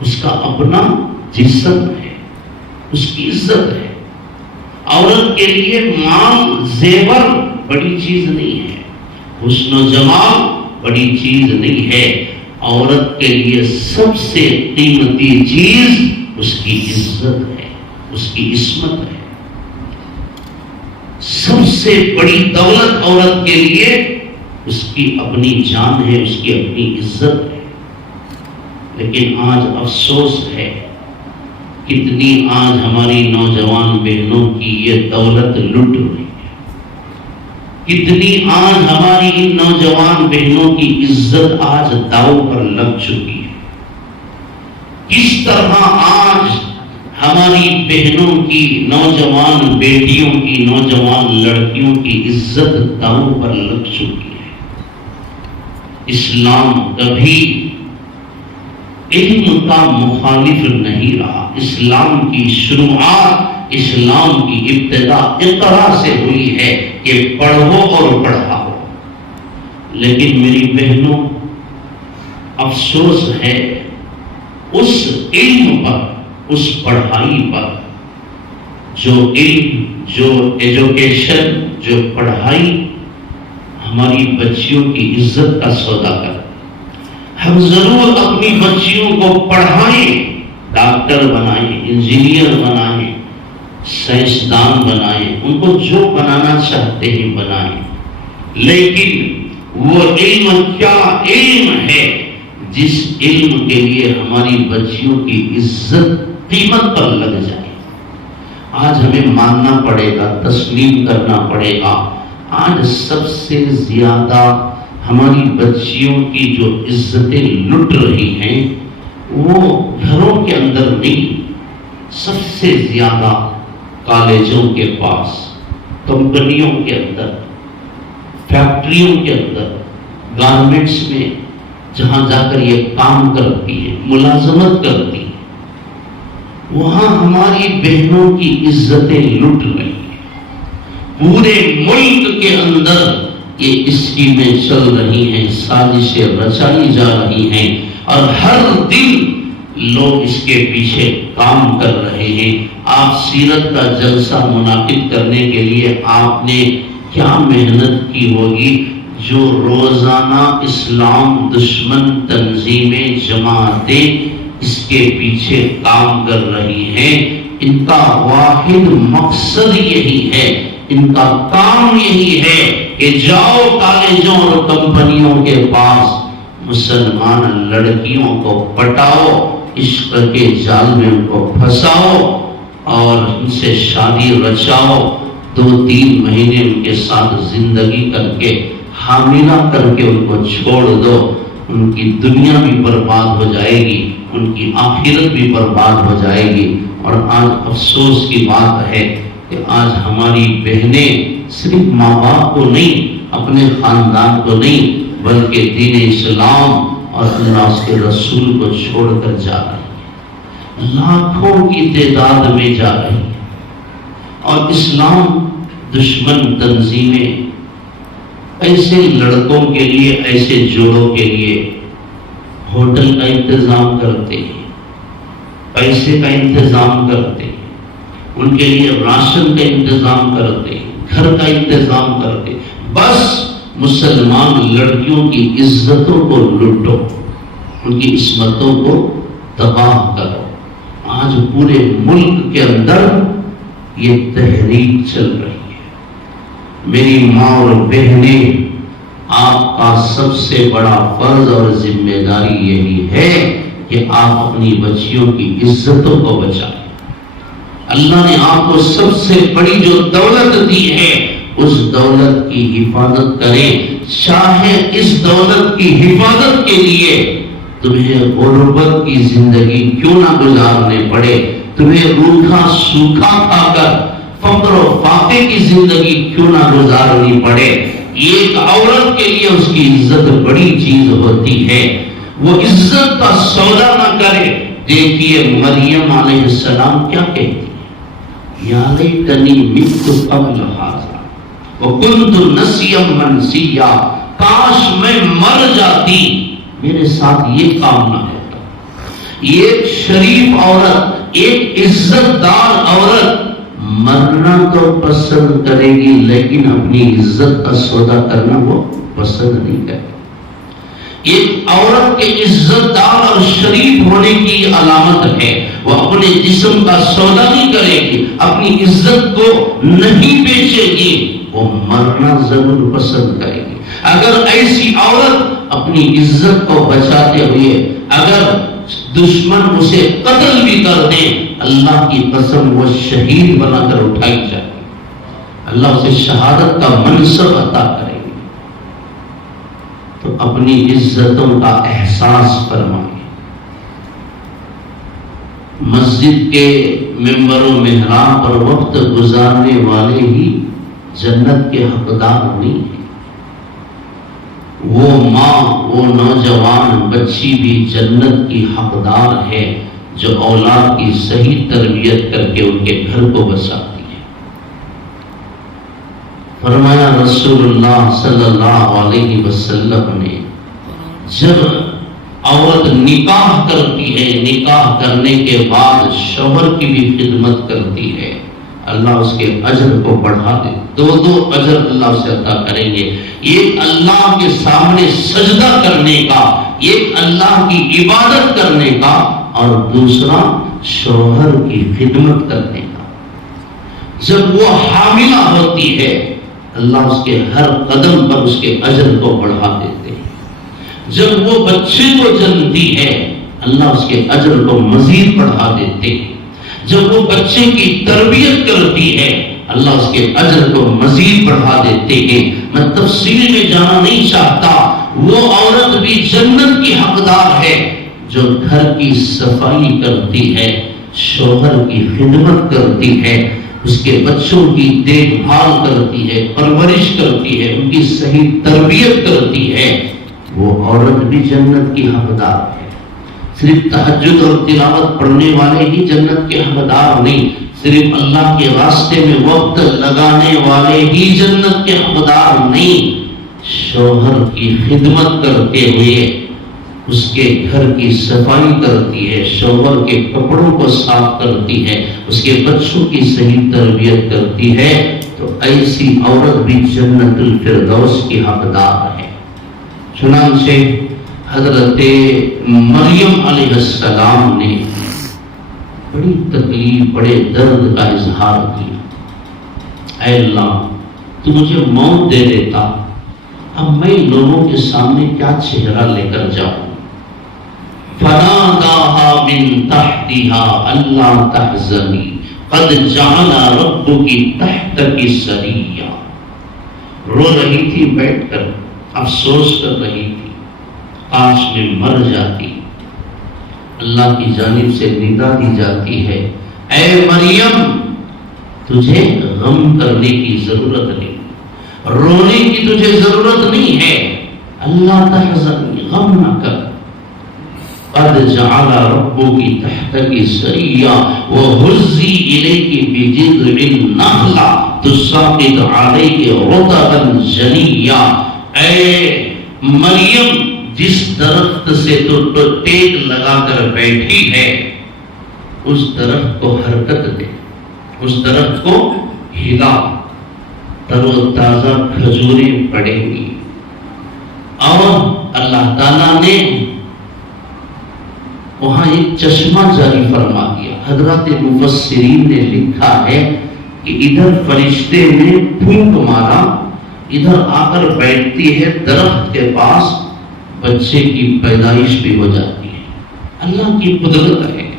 اس کا اپنا جسم ہے، اس کی عزت ہے۔ عورت کے لیے مال زیور بڑی چیز نہیں ہے، حسن و جمال بڑی چیز نہیں ہے، عورت کے لیے سب سے قیمتی چیز اس کی عزت ہے، اس کی عصمت ہے۔ سب سے بڑی دولت عورت کے لیے اس کی اپنی جان ہے، اس کی اپنی عزت ہے۔ لیکن آج افسوس ہے کتنی آج ہماری نوجوان بہنوں کی یہ دولت لٹ رہی ہے، کتنی آج ہماری ان نوجوان بہنوں کی عزت آج داؤ پر لگ چکی ہے، کس طرح آج ہماری بہنوں کی، نوجوان بیٹیوں کی، نوجوان لڑکیوں کی عزت داؤ پر لگ چکی ہے۔ اسلام کبھی علم کا مخالف نہیں رہا، اسلام کی شروعات، اسلام کی ابتدا اقرا سے ہوئی ہے کہ پڑھو اور پڑھاؤ۔ لیکن میری بہنوں، افسوس ہے اس علم پر، اس پڑھائی پر، جو علم، جو ایجوکیشن، جو پڑھائی ہماری بچیوں کی عزت کا سودا کر۔ ہم ضرور اپنی بچیوں کو پڑھائیں، ڈاکٹر بنائیں، انجینئر بنائیں، سائنسدان بنائیں، ان کو جو بنانا چاہتے ہیں بنائیں، لیکن وہ علم کیا علم ہے جس علم کے لیے ہماری بچیوں کی عزت قیمت پر لگ جائے۔ آج ہمیں ماننا پڑے گا، تسلیم کرنا پڑے گا، آج سب سے زیادہ ہماری بچیوں کی جو عزتیں لٹ رہی ہیں وہ گھروں کے اندر نہیں، سب سے زیادہ کالجوں کے پاس، کمپنیوں کے اندر، فیکٹریوں کے اندر، گارمنٹس میں جہاں جا کر یہ کام کرتی ہے، ملازمت کرتی ہے، وہاں ہماری بہنوں کی عزتیں لٹ رہی ہیں۔ پورے ملک کے اندر یہ اسکیمیں چل رہی ہیں، سازشیں رچائی جا رہی ہیں، اور ہر دن لوگ اس کے پیچھے کام کر رہے ہیں۔ آپ سیرت کا جلسہ منعقد کرنے کے لیے آپ نے کیا محنت کی ہوگی، جو روزانہ اسلام دشمن تنظیمیں، جماعتیں اس کے پیچھے کام کر رہی ہیں۔ ان کا واحد مقصد یہی ہے، ان کا کام یہی ہے کہ جاؤ کالجوں اور کمپنیوں کے پاس، مسلمان لڑکیوں کو پٹاؤ، عشق کے جال میں ان کو پھنساؤ اور ان سے شادی رچاؤ، 2-3 مہینے ان کے ساتھ زندگی کر کے حاملہ کر کے ان کو چھوڑ دو، ان کی دنیا بھی برباد ہو جائے گی، ان کی آخرت بھی برباد ہو جائے گی۔ اور آج افسوس کی بات ہے کہ آج ہماری بہنیں صرف ماں باپ کو نہیں، اپنے خاندان کو نہیں، بلکہ دین اسلام اور اللہ اس کے رسول کو چھوڑ کر جا رہی ہیں، لاکھوں کی تعداد میں جا رہی ہیں۔ اور اسلام دشمن تنظیمیں ایسے لڑکوں کے لیے، ایسے جوڑوں کے لیے ہوٹل کا انتظام کرتے ہیں، پیسے کا انتظام کرتے ہیں، ان کے لیے راشن کا انتظام کرتے ہیں، گھر کا انتظام کرتے ہیں۔ بس مسلمان لڑکیوں کی عزتوں کو لوٹو، ان کی عصمتوں کو تباہ کرو۔ آج پورے ملک کے اندر یہ تحریک چل رہی ہے۔ میری ماں اور بہنیں، آپ کا سب سے بڑا فرض اور ذمہ داری یہی ہے کہ آپ اپنی بچیوں کی عزتوں کو بچائیں۔ اللہ نے آپ کو سب سے بڑی جو دولت دی ہے، اس دولت کی حفاظت کریں، چاہے اس دولت کی حفاظت کے لیے تمہیں غربت کی زندگی کیوں نہ گزارنے پڑے، تمہیں روکھا سوکھا کھا کر فقر و فاقے کی زندگی کیوں نہ گزارنی پڑے۔ ایک عورت کے لیے اس کی عزت بڑی چیز ہوتی ہے، وہ عزت کا سودا نہ کرے۔ دیکھیے مریم علیہ السلام کیا کہتی ہے، یا لیتنی مت قبل ھذا وکنت نسیا منسیا، کاش میں مر جاتی، میرے ساتھ یہ کام نہ ہوتا۔ ایک شریف عورت، ایک عزت دار عورت مرنا تو پسند کرے گی، لیکن اپنی عزت کا سودا کرنا وہ پسند نہیں کرے۔ ایک عورت کے عزت دار اور شریف ہونے کی علامت ہے وہ اپنے جسم کا سودا نہیں کرے گی، اپنی عزت کو نہیں بیچے گی، وہ مرنا ضرور پسند کرے گی۔ اگر ایسی عورت اپنی عزت کو بچاتے ہوئے اگر دشمن اسے قتل بھی کر دیں، اللہ کی قسم وہ شہید بنا کر اٹھائی جائے، اللہ اسے شہادت کا منصب عطا کرے گی۔ تو اپنی عزتوں کا احساس فرمائیں۔ مسجد کے ممبر و محراب پر وقت گزارنے والے ہی جنت کے حقدار نہیں ہیں، وہ ماں، وہ نوجوان بچی بھی جنت کی حقدار ہے جو اولاد کی صحیح تربیت کر کے ان کے گھر کو بساتی ہے۔ فرمایا رسول اللہ صلی اللہ علیہ وسلم نے، جب عورت نکاح کرتی ہے، نکاح کرنے کے بعد شوہر کی بھی خدمت کرتی ہے، اللہ اس کے اجر کو بڑھا دے، 2 اجر اللہ اسے عطا کریں گے۔ ایک اللہ کے سامنے سجدہ کرنے کا، ایک اللہ کی عبادت کرنے کا، اور دوسرا شوہر کی خدمت کرنے کا۔ جب وہ حاملہ ہوتی ہے، اللہ اس کے ہر قدم پر اس کے اجر کو بڑھا دیتے ہیں۔ جب وہ بچے کو جنتی ہے، اللہ اس کے اجر کو مزید بڑھا دیتے ہیں۔ جب وہ بچے کی تربیت کرتی ہے، اللہ اس کے اجر کو مزید بڑھا دیتے ہیں۔ میں تفصیل میں جانا نہیں چاہتا، وہ عورت بھی جنت کی حقدار ہے جو گھر کی صفائی کرتی ہے، شوہر کی خدمت کرتی ہے، اس کے بچوں کی دیکھ بھال کرتی ہے، پرورش کرتی ہے، ان کی صحیح تربیت کرتی ہے، وہ عورت بھی جنت کی حقدار ہے۔ صرف تہجد اور تلاوت پڑھنے والے ہی جنت کے حقدار نہیں، صرف اللہ کے راستے میں وقت لگانے والے ہی جنت کے حقدار نہیں، شوہر کی خدمت کرتے ہوئے اس کے گھر کی صفائی کرتی ہے، شوہر کے کپڑوں کو صاف کرتی ہے، اس کے بچوں کی صحیح تربیت کرتی ہے، تو ایسی عورت بھی جنت الفردوس کی حقدار ہے۔ چنانچہ حضرت مریم علیہ السلام نے بڑی تکلیف، بڑے درد کا اظہار کیا، اے اللہ تو مجھے موت دے دیتا، اب میں لوگوں کے سامنے کیا چہرہ لے کر جاؤں۔ فناداها من تحتها الا تحزنی قد جعل ربک تحتک سریا، رو رہی تھی بیٹھ کر، افسوس کر رہی تھی، کاش میں مر جاتی۔ اللہ کی جانب سے ندا دی جاتی ہے، اے مریم تجھے غم کرنے کی ضرورت نہیں، رونے کی تجھے ضرورت نہیں ہے، اللہ تحزنی، غم نہ کر۔ قد جعل ربک تحتک سریا وہزی الیک بجذع النخلہ تساقط علیک رطبا جنیا، اے مریم جس درخت سے تو ٹیک لگا کر بیٹھی ہے اس درخت کو حرکت دے، اس درخت کو ہلا، تر و تازہ کھجوریں پڑیں گی۔ اور اللہ تعالیٰ نے وہاں ایک چشمہ جاری فرما دیا۔ حضرات مفسرین نے لکھا ہے کہ ادھر فرشتے نے پھونک مارا، ادھر آ کر بیٹھتی ہے درخت کے پاس، بچے کی پیدائش بھی ہو جاتی ہے۔ اللہ کی قدرت ہے،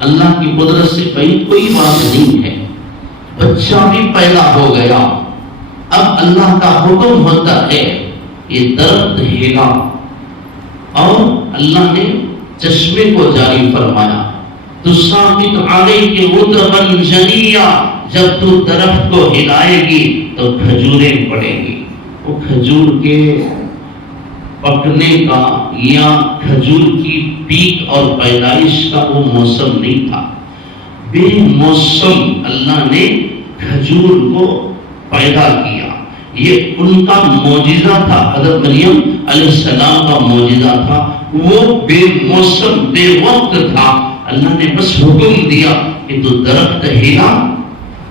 اللہ کی قدرت سے کوئی بات نہیں ہے، بچہ بھی پیدا ہو گیا۔ اب اللہ کا حکم ہوتا ہے، یہ درخت ہلا، اور اللہ نے چشمے کو جاری فرمایا، تساقط علیک رطبا جنیا، جب تو درخت کو ہلائے گی تو کھجوریں پڑیں گی۔ وہ کھجور کے پکنے کا یا کھجور کی پیک اور پیدائش کا وہ موسم نہیں تھا، بے موسم اللہ نے کھجور کو پیدا کیا۔ یہ ان کا معجزہ تھا، حضرت مریم علیہ السلام کا معجزہ تھا، وہ بے موسم بے وقت تھا۔ اللہ نے بس حکم دیا کہ تو درخت ہلا،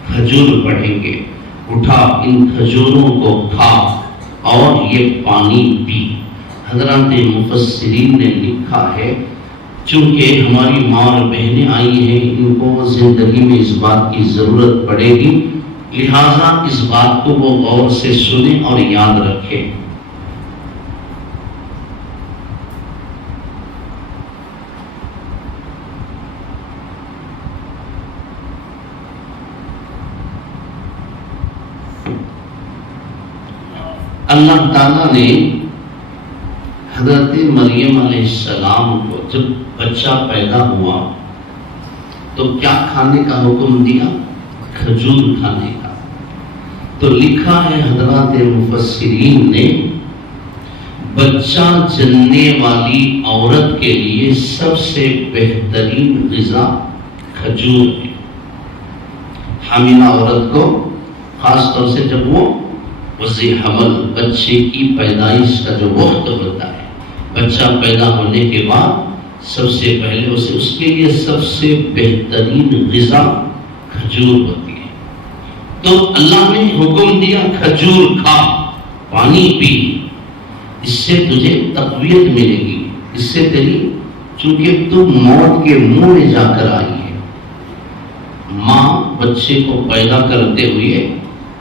کھجور پڑیں گے، اٹھا ان کھجوروں کو کھا اور یہ پانی پی۔ حضرات مفسرین نے لکھا ہے چونکہ ہماری ماں اور بہنیں آئی ہیں، ان کو زندگی میں اس بات کی ضرورت پڑے گی، لہٰذا اس بات کو وہ غور سے سنیں اور یاد رکھیں۔ اللہ تعالیٰ نے حضرت مریم علیہ السلام کو جب بچہ پیدا ہوا تو کیا کھانے کا حکم دیا؟ کھجور کھانے کا۔ تو لکھا ہے حضرات مفسرین نے، بچہ جننے والی عورت کے لیے سب سے بہترین غذا کھجور ہے۔ حاملہ عورت کو خاص طور سے جب وہ وضع حمل، بچے کی پیدائش کا جو وقت ہوتا ہے، بچہ پیدا ہونے کے بعد سب سے پہلے اس کے لیے سب سے بہترین غذا کھجور ہوتی ہے۔ تو اللہ نے حکم دیا کھجور کھا، پانی پی، اس سے تجھے تقویت ملے گی، اس سے تیری، چونکہ تو موت کے منہ میں جا کر آئی ہے۔ ماں بچے کو پیدا کرتے ہوئے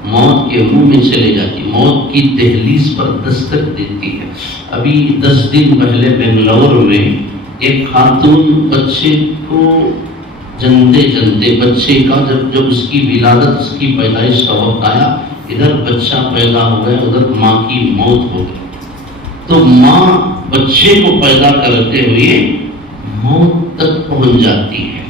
موت کے منہ میں چلے جاتی، موت کی دہلیز پر دستک دیتی ہے۔ ابھی 10 دن پہلے بنگلور میں ایک خاتون بچے کو جنتے جنتے، بچے کا جب اس کی ولادت، اس کی پیدائش کا وقت آیا، ادھر بچہ پیدا ہو گیا، ادھر ماں کی موت ہو گئی۔ تو ماں بچے کو پیدا کرتے ہوئے موت تک پہنچ جاتی ہے،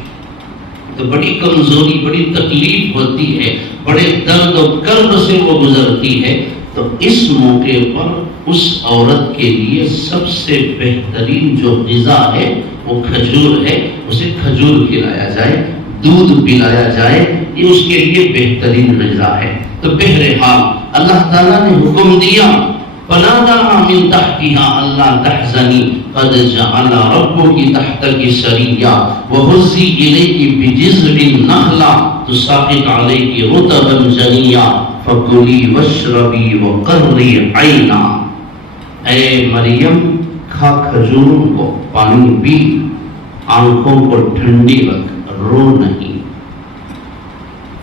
تو بڑی کمزوری، بڑی تکلیف ہوتی ہے، بڑے درد و کرب سے وہ گزرتی ہے۔ تو اس موقع پر اس عورت کے لیے سب سے بہترین جو غذا ہے وہ کھجور ہے، اسے کھجور کھلایا جائے، دودھ پلایا جائے، یہ اس کے لیے بہترین غذا ہے۔ تو بہرحال اللہ تعالیٰ نے حکم دیا، فناداها من تحتها الا تحزني قد جعل ربك تحتك سريا وهزي اليك بجذع النخلة تساقط عليك رطبا جنيا فكلي واشربي وقري عينا، اے مریم کھا کھجوروں کو، پانی پی، آنکھوں کو ٹھنڈی رکھ، رو نہیں۔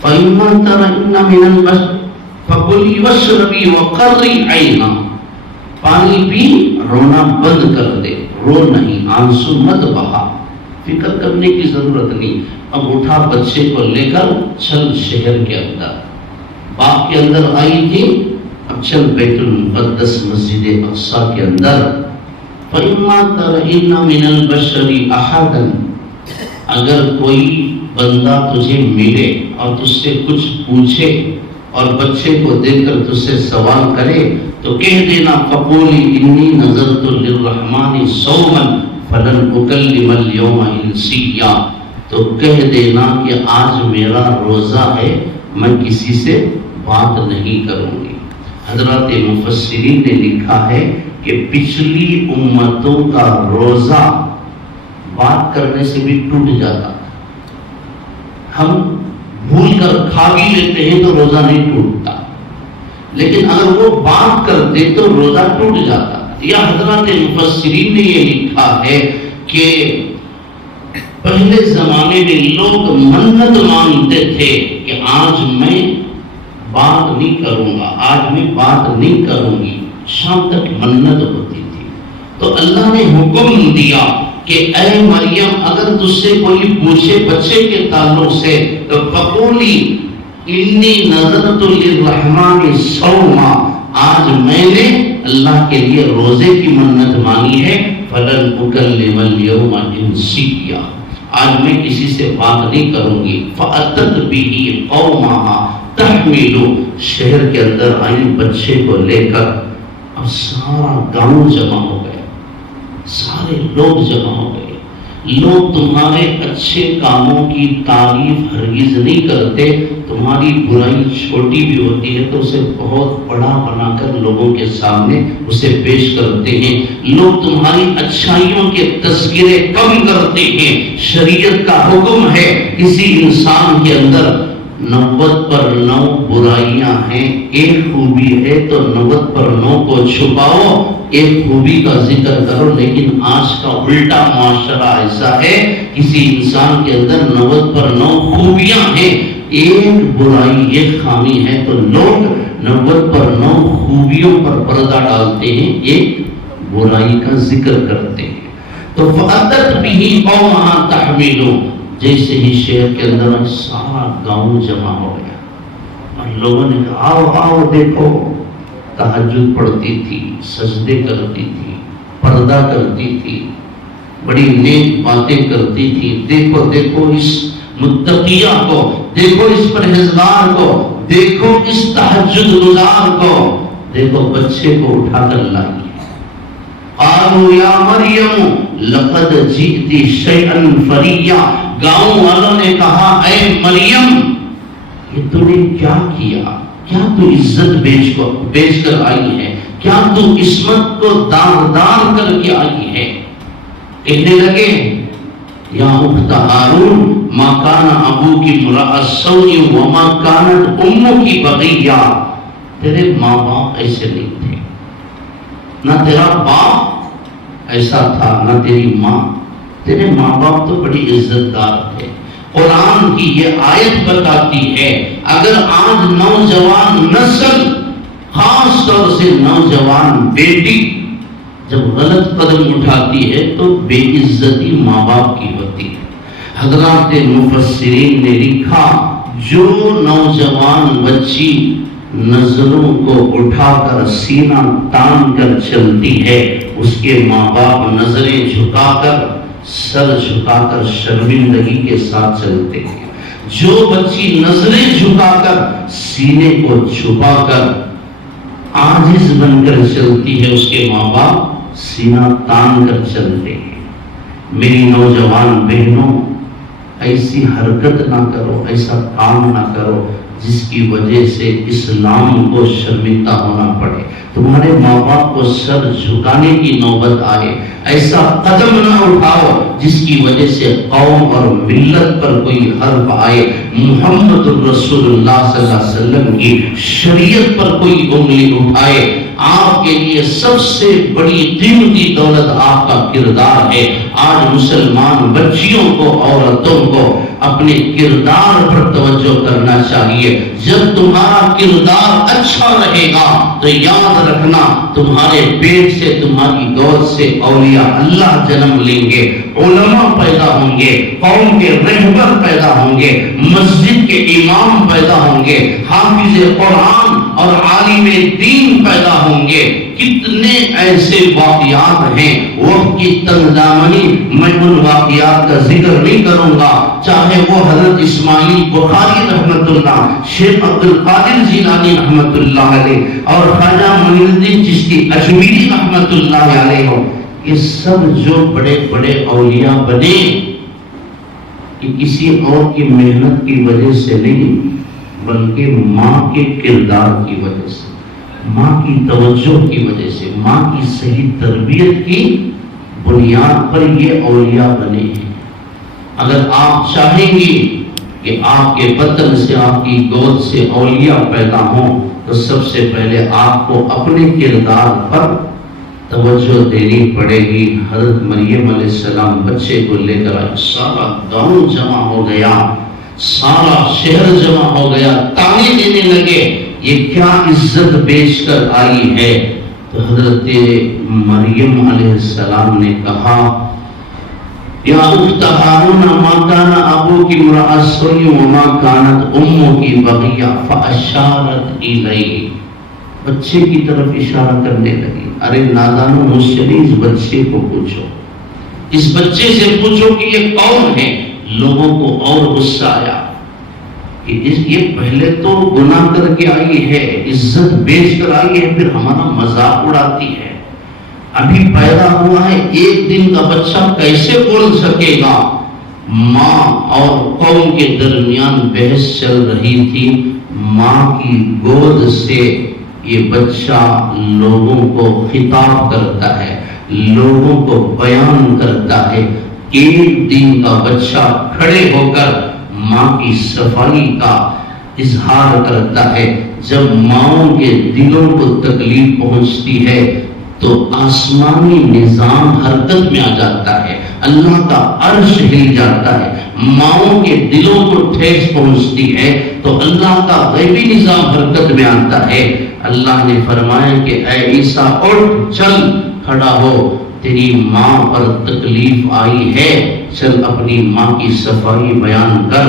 فَإِمَّا تَرَئِنَّ مِنَ الْبَشَرِ فَكُلِي وَاشْرَبِي وَقَرِّي عَيْنًا، پانی پی، رونا بند کر دے، رو نہیں، آنسو مت بہا، فکر کرنے کی ضرورت نہیں. اب اٹھا بچے کو لے کر چل شہر کے اندر. باغ کے اندر آئی تھی، اب چل بیت المقدس مسجد اقصی کے اندر. فَإِمَّا تَرَئِنَّ مِنَ الْبَشَرِ أَحَدًا، اگر کوئی بندہ تجھے ملے اور تجھ سے کچھ پوچھے اور بچے کو دیکھ کر تجھ سے سوال کرے تو کہہ دینا فَقُولِي إِنِّي نَذَرْتُ لِلرَّحْمَنِ صَوْمًا فَلَنْ أُكَلِّمَ الْيَوْمَ إِنسِيًّا، تو کہہ دینا کہ آج میرا روزہ ہے، میں کسی سے بات نہیں کروں گی. حضرات مفسرین نے لکھا ہے کہ پچھلی امتوں کا روزہ بات کرنے سے بھی ٹوٹ جاتا. ہم بھول کر کھا بھی لیتے ہیں تو روزہ نہیں ٹوٹتا، لیکن اگر وہ بات کرتے تو روزہ ٹوٹ جاتا. یا حضرات مفسرین نے یہ لکھا ہے کہ پہلے زمانے میں لوگ منت مانگتے تھے کہ آج میں بات نہیں کروں گا، آج میں بات نہیں کروں گی، شام تک منت ہوتی تھی. تو اللہ نے حکم دیا کہ اے مریم اگر تجھ سے کوئی پوچھے بچے کے تعلق سے تو فقولی انی نذرت للرحمن صوما، آج میں نے اللہ کے لیے روزے کی منت مانگی ہے. فلن اکلم اليوم انسیا، آج میں کسی سے بات نہیں کروں گی. فاتت به قومها تحمل، شہر کے اندر آئی بچے کو لے کر. اب سارا گاؤں جمع ہو گیا، سارے لوگ جمع ہو گئے. لوگ تمہارے اچھے کاموں کی تعریف ہرگز نہیں کرتے، تمہاری برائی چھوٹی بھی ہوتی ہے تو اسے بہت بڑا بنا کر لوگوں کے سامنے اسے پیش کرتے ہیں. لوگ تمہاری اچھائیوں کے تذکرے کم کرتے ہیں. شریعت کا حکم ہے کسی انسان کے اندر 90 برائیاں ہیں، ایک خوبی ہے تو 90 کو چھپاؤ، ایک خوبی کا ذکر کرو. لیکن آج کا الٹا معاشرہ ایسا ہے، کسی انسان کے اندر 90 خوبیاں ہیں، ایک برائی ایک خامی ہے تو لوگ 90 خوبیوں پر پردہ ڈالتے ہیں، ایک برائی کا ذکر کرتے ہیں. تو فَأَتَتْ بِهِ قَوْمَهَا تَحْمِلُ، جیسے ہی شہر کے اندر سارا گاؤں جمع ہو گیا اور لوگوں نے کہا آؤ آؤ دیکھو، تہجد پڑھتی تھی، سجدے کرتی تھی، پردہ کرتی تھی، بڑی نیک باتیں کرتی تھی. دیکھو دیکھو اس متقیہ کو، دیکھو اس پرہیزگار کو، دیکھو اس تہجد گزار کو، دیکھو بچے کو اٹھا کر لائی. قالوا یا مریم لقد جئت شیئا فریا، گاؤں والوں نے کہا اے مریم یہ تو نے کیا کیا، کیا تو عزت بیچ کر آئی ہے، کیا تو عصمت کو دار دار کر کے آئی ہے. کہنے لگے یا اخت ہارون ما کان ابوک امرأ سوء وما کانت امک بغیہ، تیرے ماں باپ ایسے نہیں تھے، نہ تیرا باپ ایسا تھا نہ تیری ماں، تیرے ماں باپ تو بڑی عزت دار تھے. قرآن کی یہ آیت بتاتی ہے اگر آج نوجوان نسل، خاص طور سے نوجوان بیٹی جب غلط قدم اٹھاتی ہے تو بے عزتی ماں باپ کی ہوتی ہے. حضرات مفسرین نے لکھا جو نوجوان بچی نظروں کو اٹھا کر سینہ تان کر چلتی ہے اس کے ماں باپ نظریں جھکا کر سر جھکا کر شرمندگی کے ساتھ چلتے ہیں. جو بچی نظریں جھکا کر سینے کو چھپا کر عاجز بن کر چلتی ہے اس کے ماں باپ سینہ تان کر چلتے ہیں. میری نوجوان بہنوں ایسی حرکت نہ کرو، ایسا کام نہ کرو جس کی وجہ سے اسلام کو شرمندہ ہونا پڑے، تمہارے ماں باپ کو سر جھکانے کی نوبت آئے. ایسا قدم نہ اٹھاؤ جس کی وجہ سے قوم اور ملت پر کوئی حرف آئے، محمد رسول اللہ صلی اللہ علیہ وسلم کی شریعت پر کوئی انگلی اٹھائے. آپ کے لیے سب سے بڑی قیمتی دولت آپ کا کردار ہے. آج مسلمان بچیوں کو، عورتوں کو اپنے کردار پر توجہ کرنا چاہیے. جب تمہارا کردار اچھا رہے گا تو یاد رکھنا تمہارے پیٹ سے تمہاری گود سے اولیاء اللہ جنم لیں گے, علماء پیدا ہوں گے, قوم کے رہبر پیدا ہوں گے, مسجد کے امام پیدا ہوں گے, حافظ قرآن اور عالم دین پیدا ہوں گے. کتنے ایسے واقعات ہیں وقت کی تنگ دامنی میں ان واقعات کا ذکر نہیں کروں گا, چاہے وہ حضرت اسماعیل بخاری رحمت اللہ, شیخ عبد القادر جیلانی رحمت اللہ علیہ اور خواجہ معین الدین چشتی اجمیری رحمت اللہ علیہ ہو. یہ سب جو بڑے بڑے اولیاء بنے کہ کسی اور کی محنت کی وجہ سے نہیں بلکہ ماں کے کردار کی وجہ سے, ماں کی توجہ کی وجہ سے, ماں کی صحیح تربیت کی بنیاد پر یہ اولیاء بنے ہیں. اگر آپ چاہیں گے کہ آپ کے بطن سے, آپ کی گود سے اولیاء پیدا ہوں تو سب سے پہلے آپ کو اپنے کردار پر توجہ دینی پڑے گی. حضرت مریم علیہ السلام بچے کو لے کر آئے, سارا گاؤں جمع ہو گیا, سارا شہر جمع ہو گیا, تانے دینے لگے یہ کیا عزت بیچ کر آئی ہے. تو حضرت مریم علیہ السلام نے کہا یا اخت ہارون ما کان ابوک امرأ سوء وما کانت امک بغیہ فاشارت الیہ. بچے کی طرف اشارہ کرنے لگی. ارے نادانوں, مجھ سے نہیں, اس بچے کو پوچھو, اس بچے سے پوچھو کہ یہ کون ہے. لوگوں کو اور غصہ آیا کہ یہ پہلے تو گناہ کر کے آئی ہے, عزت بیچ کر آئی ہے, پھر ہمارا مذاق اڑاتی ہے. ابھی پیدا ہوا ہے, ایک دن کا بچہ کیسے بول سکے گا. ماں اور قوم کے درمیان بحث چل رہی تھی. ماں کی گود سے یہ بچہ لوگوں کو خطاب کرتا ہے, لوگوں کو بیان کرتا ہے. ایک دن کا بچہ کھڑے ہو کر ماں کی صفائی کا اظہار کرتا ہے. جب ماؤں کے دلوں کو تکلیف پہنچتی ہے تو آسمانی نظام حرکت میں آ جاتا ہے, اللہ کا عرش ہل جاتا ہے. ماؤں کے دلوں کو ٹھیس پہنچتی ہے تو اللہ کا غیبی نظام حرکت میں آتا ہے. اللہ نے فرمایا کہ اے عیسیٰ اٹھ, چل کھڑا ہو, تیری ماں پر تکلیف آئی ہے, چل اپنی ماں کی صفائی بیان کر.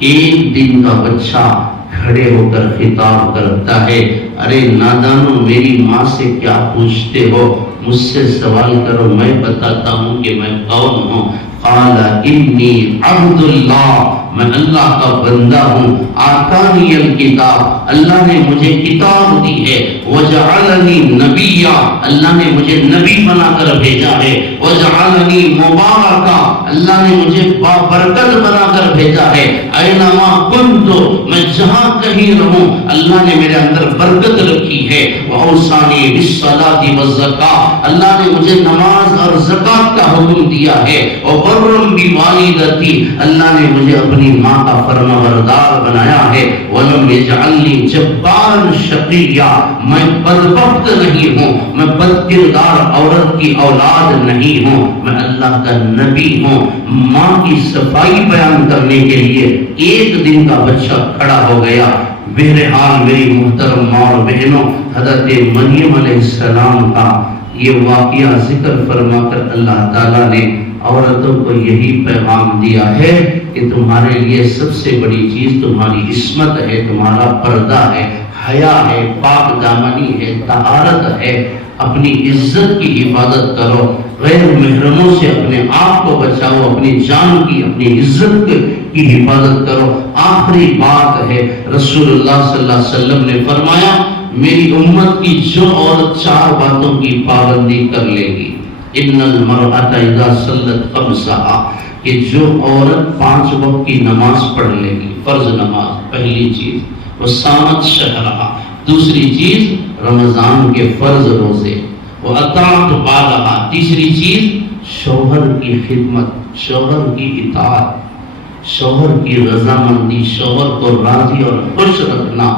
ایک دن کا بچہ کھڑے ہو کر خطاب کرتا ہے. ارے نادانوں, میری ماں سے کیا پوچھتے ہو, مجھ سے سوال کرو, میں بتاتا ہوں کہ میں کون ہوں. قال انی عبد اللہ, میں اللہ کا بندہ ہوں. آتانی الکتاب, اللہ نے مجھے کتاب دی ہے. وجعلنی نبیا, اللہ نے مجھے نبی بنا کر بھیجا ہے. وجعلنی مبارکا, اللہ نے مجھے بابرکت بنا کر بھیجا ہے. اینما کنت, میں جہاں کہیں رہوں اللہ نے میرے اندر برکت رکھی ہے. واوصانی بالصلاۃ والزکاۃ, اللہ نے مجھے نماز اور زکات کا حکم دیا ہے. وبرم بوالدتی, اللہ نے مجھے اپنی ماں کا فرما بردار بنایا ہے. ولم یجعلنی جبارا شقیا, میں بدبخت نہیں ہوں, میں بد کردار عورت کی اولاد نہیں ہوں, میں اللہ کا نبی ہوں. ماں کی صفائی بیان کرنے کے لیے ایک دن کا بچہ کھڑا ہو گیا. بہرحال میری محترم ماں اور بہنوں, حضرت مریم علیہ السلام کا یہ واقعہ ذکر فرما کر اللہ تعالیٰ نے عورتوں کو یہی پیغام دیا ہے کہ تمہارے لیے سب سے بڑی چیز تمہاری عصمت ہے, تمہارا پردہ ہے, حیا ہے, پاک دامنی ہے, طہارت ہے. اپنی عزت کی حفاظت کرو, غیر محرموں سے اپنے آپ کو بچاؤ, اپنی جان کی, اپنی عزت کی حفاظت کرو. آخری بات ہے, رسول اللہ صلی اللہ علیہ وسلم نے فرمایا میری امت کی جو عورت 4 باتوں کی پابندی کر لے گی, ان المرأۃ اذا صلت خمسہا, کہ جو عورت 5 وقت کی نماز پڑھ لے گی, فرض نماز پہلی چیز, وصامت شہرہا دوسری چیز, رمضان کے فرض روزے, واطاعت بالہا تیسری چیز, شوہر کی خدمت, شوہر کی اطاعت, شوہر کی رضامندی, شوہر کو راضی اور خوش رکھنا.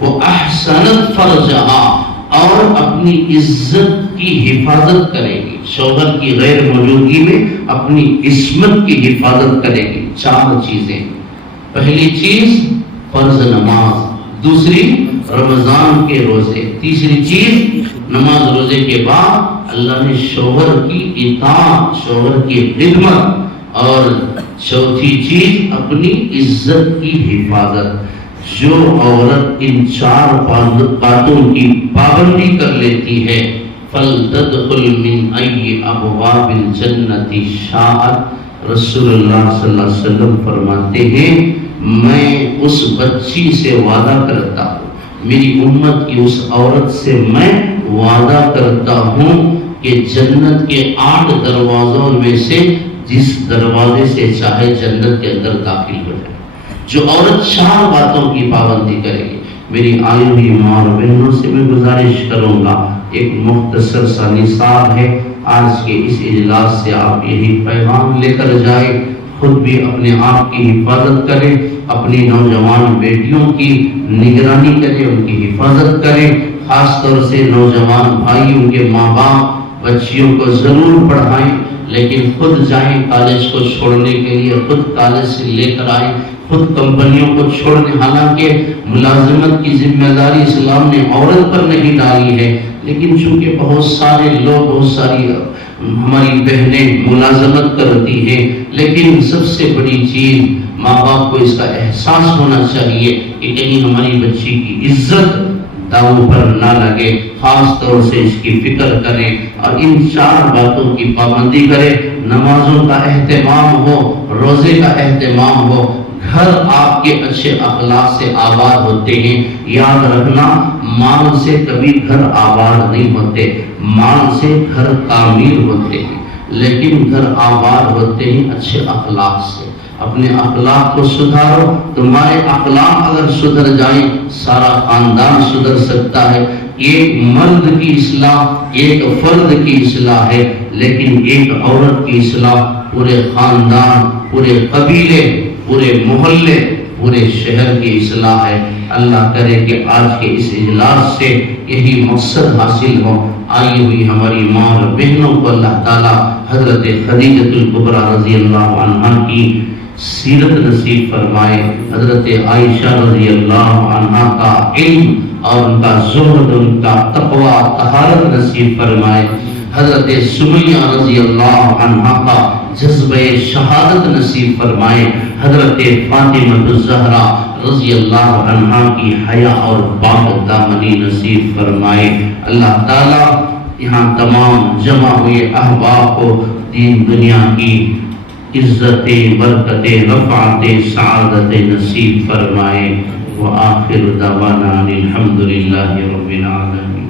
وہ احسنت فرجہا, اور اپنی عزت کی حفاظت کرے گی, شوہر کی غیر موجودگی میں اپنی عصمت کی حفاظت کرے گی. 4 چیزیں. پہلی چیز فرض نماز، دوسری رمضان کے روزے، تیسری چیز نماز روزے کے بعد اللہ نے شوہر کی اطاعت، شوہر کی خدمت، اور چوتھی چیز اپنی عزت کی حفاظت. جو عورت ان 4 باتوں کی پابندی کر لیتی ہے فَلْتَدْخُلْ مِنْ أَيِّ أَبْوَابِ الْجَنَّةِ شَاءَتْ. رسول اللہ صلی اللہ علیہ وسلم فرماتے ہیں میں اس بچی سے وعدہ کرتا ہوں، میری امت کی اس عورت سے میں وعدہ کرتا ہوں کہ جنت کے 8 دروازوں میں سے جس دروازے سے چاہے جنت کے اندر داخل ہو جائے. جو عورت 4 باتوں کی پابندی کرے گی. میری آئی ہوئی ماں اور بہنوں سے میں گزارش کروں گا، ایک مختصر سا نصاب ہے، آج کے اس اجلاس سے آپ یہی پیغام لے کر جائیں. خود بھی اپنے آپ کی حفاظت کریں، اپنی نوجوان بیٹیوں کی نگرانی کریں، ان کی حفاظت کریں. خاص طور سے نوجوان بھائی، ان کے ماں باپ بچیوں کو ضرور پڑھائیں، لیکن خود جائیں کالج کو چھوڑنے کے لیے، خود کالج سے لے کر آئیں، خود کمپنیوں کو چھوڑنے. حالانکہ ملازمت کی ذمہ داری اسلام نے عورت پر نہیں ڈالی ہے، لیکن چونکہ بہت سارے لوگ، بہت ساری ہماری بہنیں ملازمت کرتی ہیں. لیکن سب سے بڑی چیز ماں باپ کو اس کا احساس ہونا چاہیے کہ کہیں ہماری بچی کی عزت داؤں پر نہ لگے. خاص طور سے اس کی فکر کریں اور ان 4 باتوں کی پابندی کریں. نمازوں کا اہتمام ہو، روزے کا اہتمام ہو. گھر آپ کے اچھے اخلاق سے آباد ہوتے ہیں. یاد رکھنا، مال سے کبھی گھر آباد نہیں ہوتے، مال سے گھر تعمیر ہوتے ہیں، لیکن گھر آباد ہوتے ہیں اچھے اخلاق سے. اپنے اخلاق کو سدھارو. تمہارے اخلاق اگر سدھر جائیں سارا خاندان سدھر سکتا ہے. ایک مرد کی اصلاح ایک فرد کی اصلاح ہے، لیکن ایک عورت کی اصلاح پورے خاندان، پورے قبیلے، پورے محلے، پورے شہر کی اصلاح ہے. اللہ کرے کہ آج کے اس اجلاس سے یہی مقصد حاصل ہو. آئی ہوئی ہماری ماں اور بہنوں کو اللہ تعالی حضرت خدیجہ الکبریٰ رضی اللہ عنہا کی سیرت نصیب فرمائے. حضرت عائشہ رضی اللہ عنہا کا علم اور ان کا زہد، ان کا تقوی، طہارت نصیب فرمائے. حضرت سمیہ رضی اللہ عنہا کا جذبہ شہادت نصیب فرمائے. حضرت فاطمہ الزہرا رضی اللہ عنہا کی حیا اور پاک دامنی نصیب فرمائے. اللہ تعالی یہاں تمام جمع ہوئے احباب کو دین دنیا کی عزتیں، برکتیں، رفعتیں، سعادت نصیب فرمائے. وآخر دعوانا الحمدللہ رب العالمین.